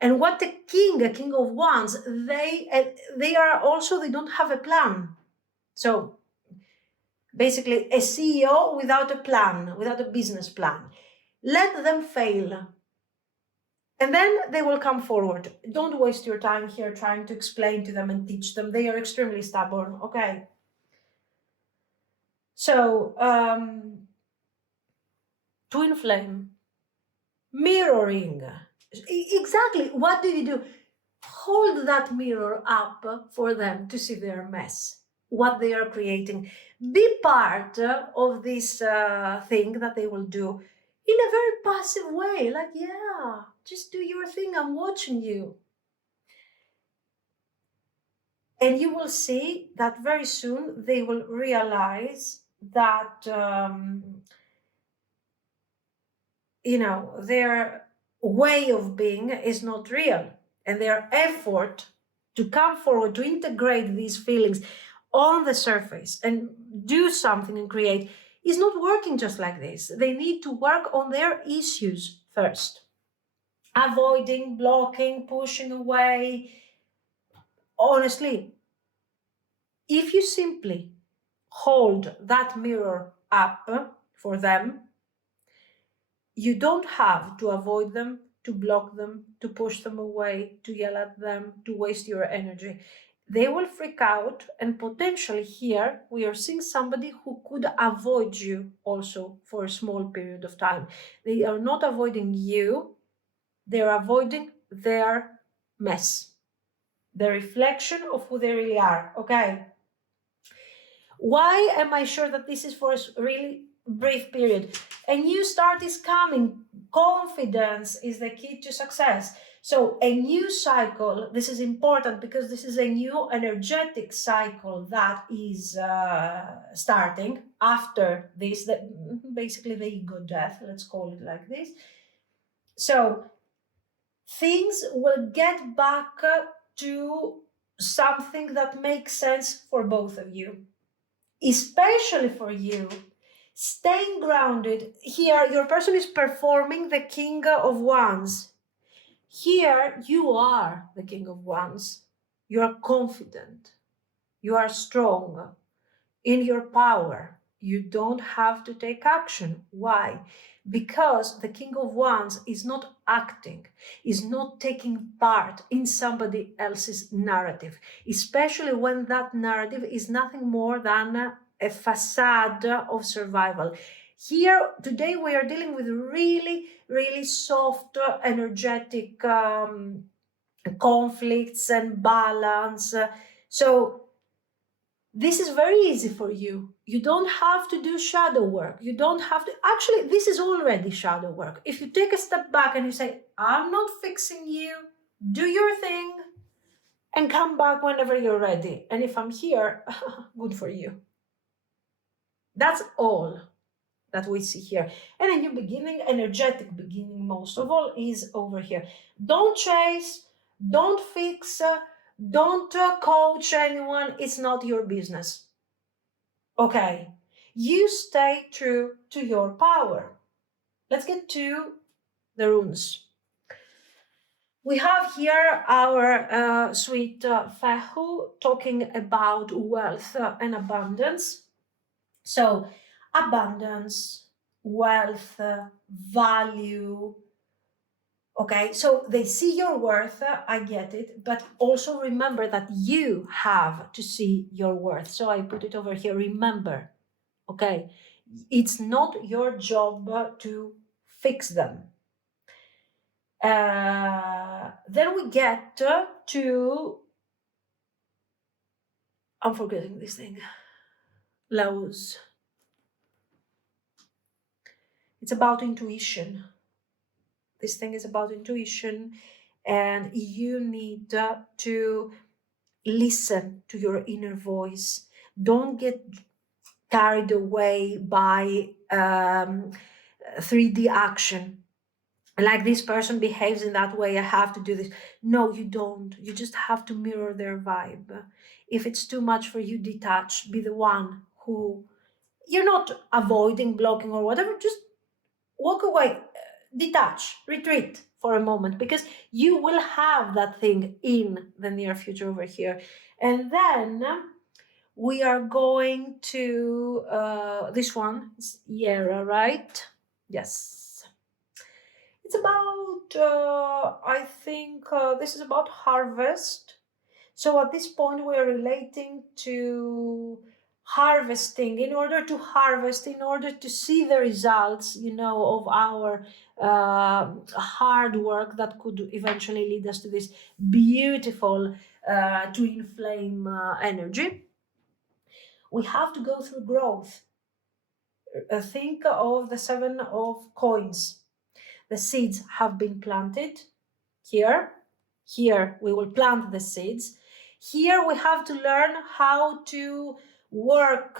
And what a king of wands, they are also, they don't have a plan. So basically a CEO without a plan, without a business plan. Let them fail. And then they will come forward. Don't waste your time here trying to explain to them and teach them. They are extremely stubborn, okay? So, twin flame, mirroring. Exactly, what do you do? Hold that mirror up for them to see their mess, what they are creating. Be part of this thing that they will do in a very passive way, like, yeah, just do your thing, I'm watching you. And you will see that very soon they will realize that, their way of being is not real. And their effort to come forward, to integrate these feelings on the surface and do something and create is not working just like this. They need to work on their issues first. Avoiding, blocking, pushing away. Honestly, if you simply hold that mirror up for them, you don't have to avoid them, to block them, to push them away, to yell at them, to waste your energy. They will freak out, and potentially here we are seeing somebody who could avoid you also for a small period of time. They are not avoiding you, they're avoiding their mess, the reflection of who they really are, okay? Why am I sure that this is for a really brief period? A new start is coming. Confidence is the key to success. So a new cycle, this is important because this is a new energetic cycle that is starting after this, basically the ego death, let's call it like this. So things will get back to something that makes sense for both of you. Especially for you, staying grounded. Here, your person is performing the King of Wands. Here you are the King of Wands. You are confident. You are strong in your power. You don't have to take action. Why? Because the King of Wands is not acting, is not taking part in somebody else's narrative, especially when that narrative is nothing more than a facade of survival. Here, today, we are dealing with really, really soft, energetic conflicts and balance. So, this is very easy for you. You don't have to do shadow work. You don't have to. Actually, this is already shadow work. If you take a step back and you say, I'm not fixing you, do your thing, and come back whenever you're ready. And if I'm here, good for you. That's all that we see here. And a new beginning, energetic beginning, most of all, is over here. Don't chase, don't fix, don't coach anyone. It's not your business. Okay, you stay true to your power. Let's get to the runes. We have here our sweet Fahu talking about wealth and abundance. So, abundance, wealth, value. Okay, so they see your worth, I get it, but also remember that you have to see your worth. So I put it over here, remember. Okay, it's not your job to fix them. Then we get to, I'm forgetting this thing, Laos. It's about intuition. This thing is about intuition, and you need to listen to your inner voice. Don't get carried away by 3D action. Like, this person behaves in that way, I have to do this. No, you don't. You just have to mirror their vibe. If it's too much for you, detach. Be the one who, you're not avoiding, blocking, or whatever. Just walk away, detach, retreat for a moment, because you will have that thing in the near future over here. And then we are going to this one. It's Yera, right? Yes. It's about, I think this is about harvest. So at this point, we are relating to harvesting. In order to harvest, in order to see the results, of our hard work that could eventually lead us to this beautiful twin flame energy, we have to go through growth. Think of the 7 of coins. The seeds have been planted here. Here we will plant the seeds. Here we have to learn how to work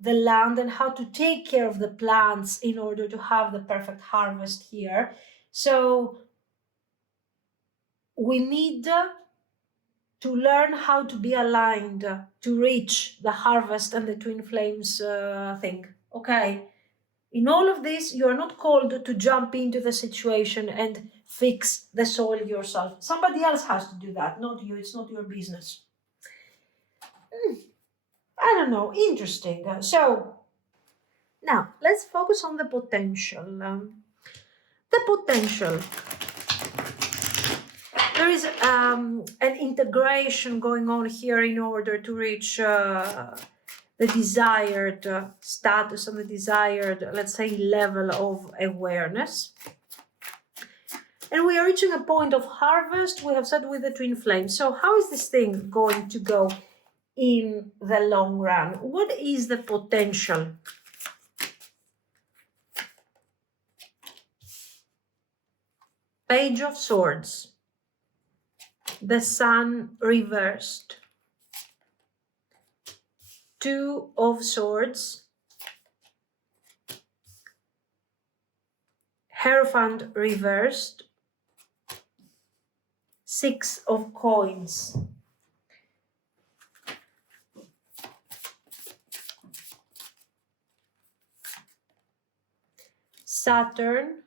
the land and how to take care of the plants in order to have the perfect harvest here. So we need to learn how to be aligned to reach the harvest and the twin flames thing. Okay. In all of this, you are not called to jump into the situation and fix the soil yourself. Somebody else has to do that, not you. It's not your business. I don't know. Interesting. So, now let's focus on the potential. The potential. There is an integration going on here in order to reach the desired status and the desired, let's say, level of awareness. And we are reaching a point of harvest, we have said, with the twin flames. So how is this thing going to go in the long run? What is the potential? Page of Swords. The Sun reversed. 2 of Swords. Hierophant reversed. 6 of Coins. Saturn,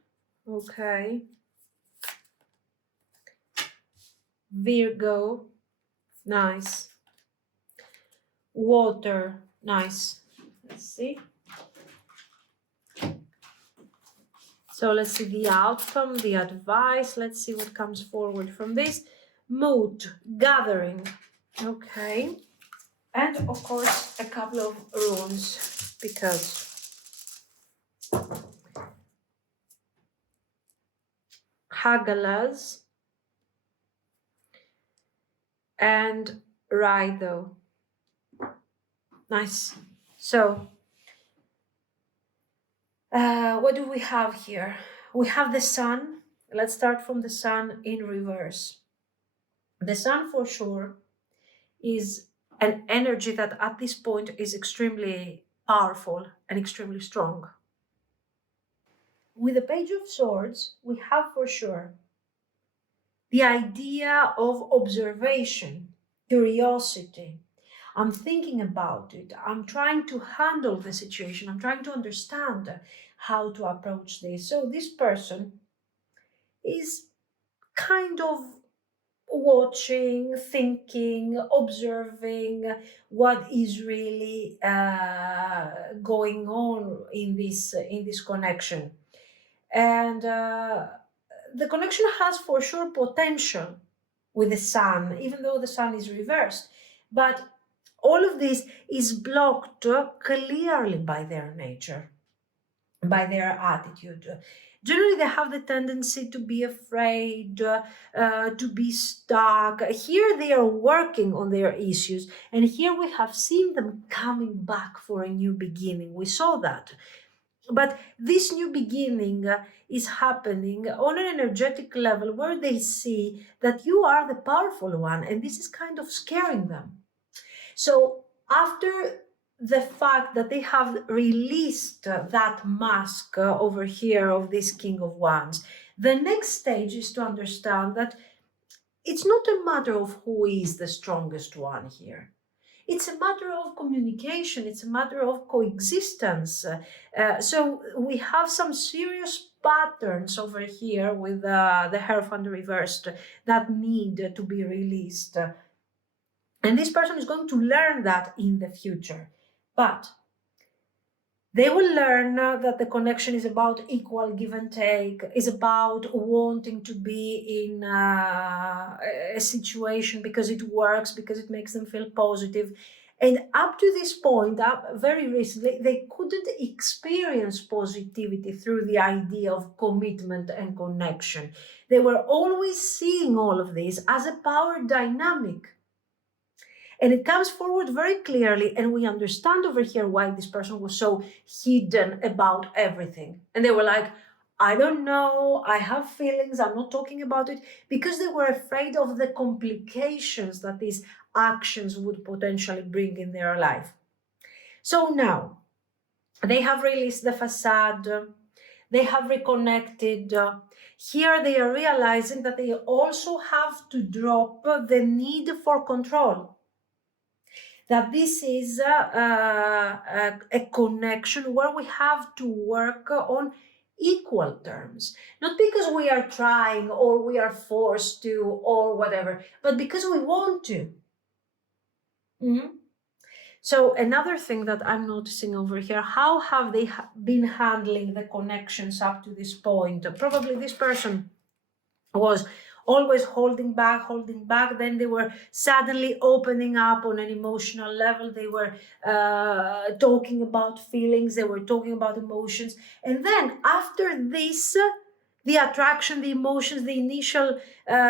okay. Virgo, nice. Water, nice. Let's see. So let's see the outcome, the advice. Let's see what comes forward from this. Mood, gathering. Okay. And of course, a couple of runes, because Hagalas and Raido. Nice. So, what do we have here? We have the sun. Let's start from the sun in reverse. The sun, for sure, is an energy that at this point is extremely powerful and extremely strong. With the Page of Swords, we have for sure the idea of observation, curiosity. I'm thinking about it. I'm trying to handle the situation. I'm trying to understand how to approach this. So this person is kind of watching, thinking, observing what is really going on in this connection. And the connection has for sure potential with the sun, even though the sun is reversed. But all of this is blocked clearly by their nature, by their attitude. Generally, they have the tendency to be afraid, to be stuck. Here, they are working on their issues, and here we have seen them coming back for a new beginning. We saw that. But this new beginning is happening on an energetic level where they see that you are the powerful one, and this is kind of scaring them. So after the fact that they have released that mask over here of this King of Wands, the next stage is to understand that it's not a matter of who is the strongest one here. It's a matter of communication. It's a matter of coexistence. So we have some serious patterns over here with the Hierophant reversed that need to be released. And this person is going to learn that in the future. But they will learn that the connection is about equal give and take, is about wanting to be in a situation because it works, because it makes them feel positive. And up to this point, very recently, they couldn't experience positivity through the idea of commitment and connection. They were always seeing all of this as a power dynamic. And it comes forward very clearly, and we understand over here why this person was so hidden about everything. And they were like, I don't know, I have feelings, I'm not talking about it, because they were afraid of the complications that these actions would potentially bring in their life. So now, they have released the facade, they have reconnected. Here they are realizing that they also have to drop the need for control. That this is a connection where we have to work on equal terms. Not because we are trying or we are forced to or whatever, but because we want to. Mm-hmm. So another thing that I'm noticing over here, how have they been handling the connections up to this point? Probably this person was always holding back, then they were suddenly opening up on an emotional level. They were talking about feelings, they were talking about emotions. And then after this, the attraction, the emotions, the initial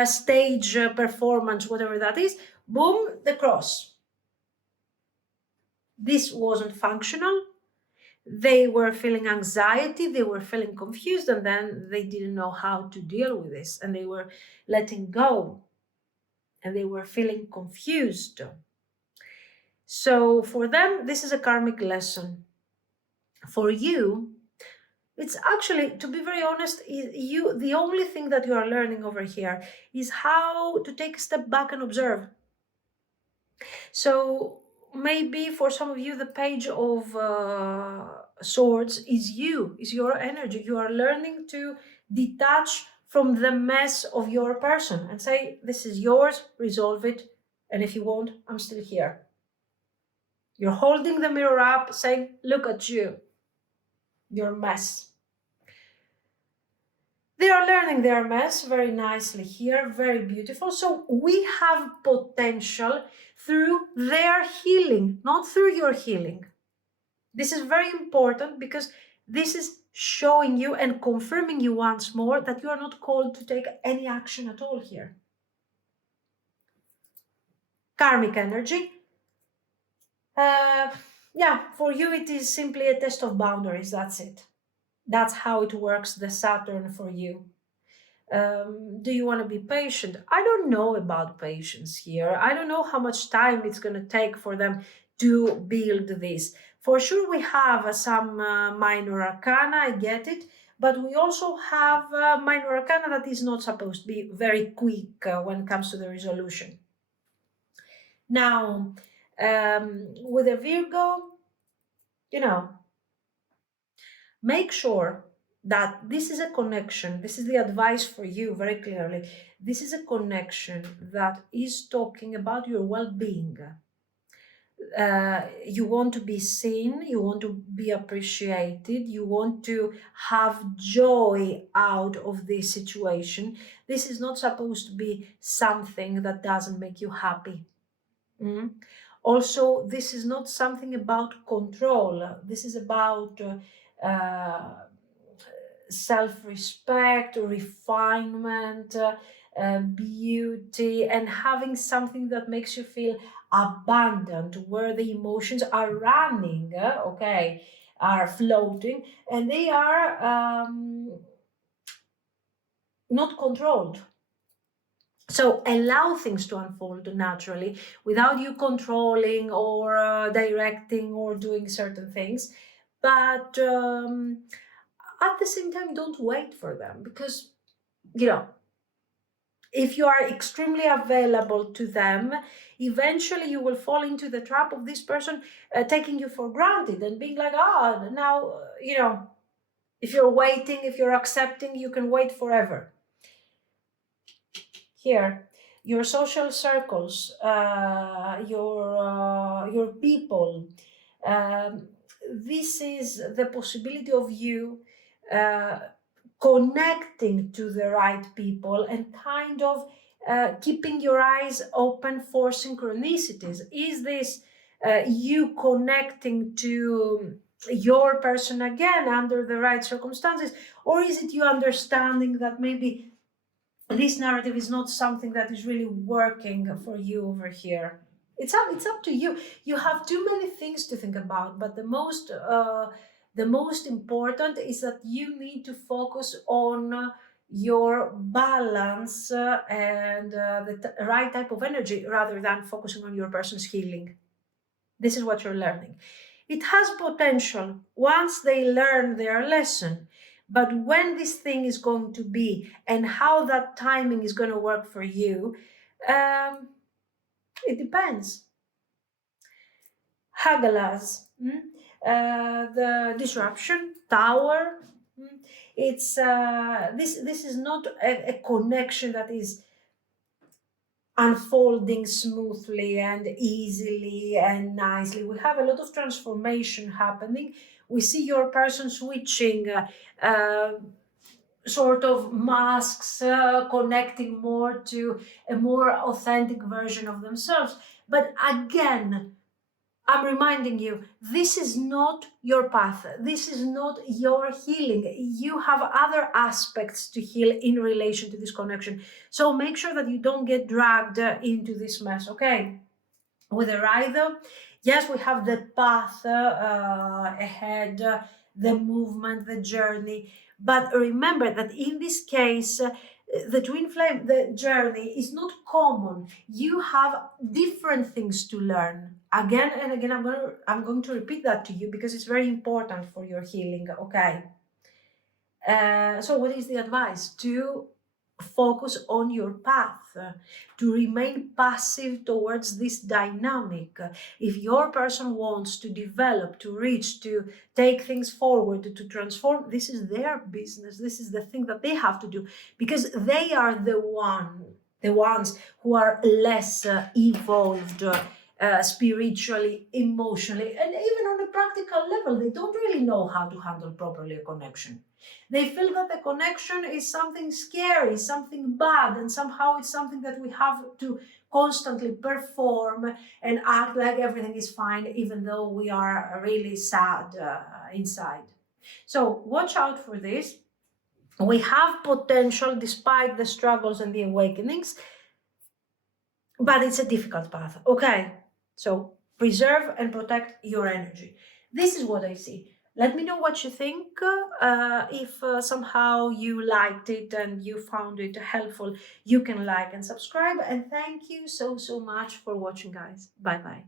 stage performance, whatever that is, boom, the cross. This wasn't functional. They were feeling anxiety, they were feeling confused, and then they didn't know how to deal with this, and they were letting go, and they were feeling confused. So for them, this is a karmic lesson. For you, it's actually, to be very honest, the only thing that you are learning over here is how to take a step back and observe. So maybe for some of you, the Page of Swords is you, is your energy. You are learning to detach from the mess of your person and say, this is yours, resolve it. And if you won't, I'm still here. You're holding the mirror up, saying, look at you, your mess. They are learning their mess very nicely here, very beautiful. So we have potential through their healing, not through your healing. This is very important because this is showing you and confirming you once more that you are not called to take any action at all here. Karmic energy. For you it is simply a test of boundaries, that's it. That's how it works, the Saturn for you. Do you want to be patient? I don't know about patience here. I don't know how much time it's going to take for them to build this. For sure, we have some minor arcana, I get it, but we also have minor arcana that is not supposed to be very quick when it comes to the resolution. Now, with a Virgo, make sure that this is a connection. This is the advice for you very clearly. This is a connection that is talking about your well-being. You want to be seen, you want to be appreciated, you want to have joy out of this situation. This is not supposed to be something that doesn't make you happy. Also, this is not something about control. This is about self-respect, refinement, beauty, and having something that makes you feel abundant, where the emotions are running, are floating, and they are not controlled. So allow things to unfold naturally without you controlling or directing or doing certain things. But at the same time, don't wait for them, because, if you are extremely available to them, eventually you will fall into the trap of this person taking you for granted and being like, now, if you're waiting, if you're accepting, you can wait forever. Here, your social circles, your people, this is the possibility of you connecting to the right people and kind of keeping your eyes open for synchronicities. Is this you connecting to your person again under the right circumstances, or is it you understanding that maybe this narrative is not something that is really working for you over here? It's up to you. You have too many things to think about, but the most important is that you need to focus on your balance and the right type of energy, rather than focusing on your person's healing. This is what you're learning. It has potential once they learn their lesson. But when this thing is going to be and how that timing is going to work for you, it depends. Hagalas, the disruption, Tower. It's this is not a connection that is unfolding smoothly and easily and nicely. We have a lot of transformation happening. We see your person switching sort of masks, connecting more to a more authentic version of themselves. But again, I'm reminding you, this is not your path. This is not your healing. You have other aspects to heal in relation to this connection. So make sure that you don't get dragged into this mess, okay? With a rider, yes, we have the path ahead, the movement, the journey. But remember that in this case, the twin flame, the journey is not common. You have different things to learn. Again and again, I'm going to repeat that to you because it's very important for your healing, okay? So what is the advice? To focus on your path, to remain passive towards this dynamic. If your person wants to develop, to reach, to take things forward, to transform, this is their business. This is the thing that they have to do, because they are the ones who are less evolved spiritually, emotionally, and even on a practical level. They don't really know how to handle properly a connection. They feel that the connection is something scary, something bad, and somehow it's something that we have to constantly perform and act like everything is fine, even though we are really sad inside. So watch out for this. We have potential despite the struggles and the awakenings, but it's a difficult path. Okay, so preserve and protect your energy. This is what I see. Let me know what you think. If somehow you liked it and you found it helpful, you can like and subscribe. And thank you so much for watching, guys. Bye bye.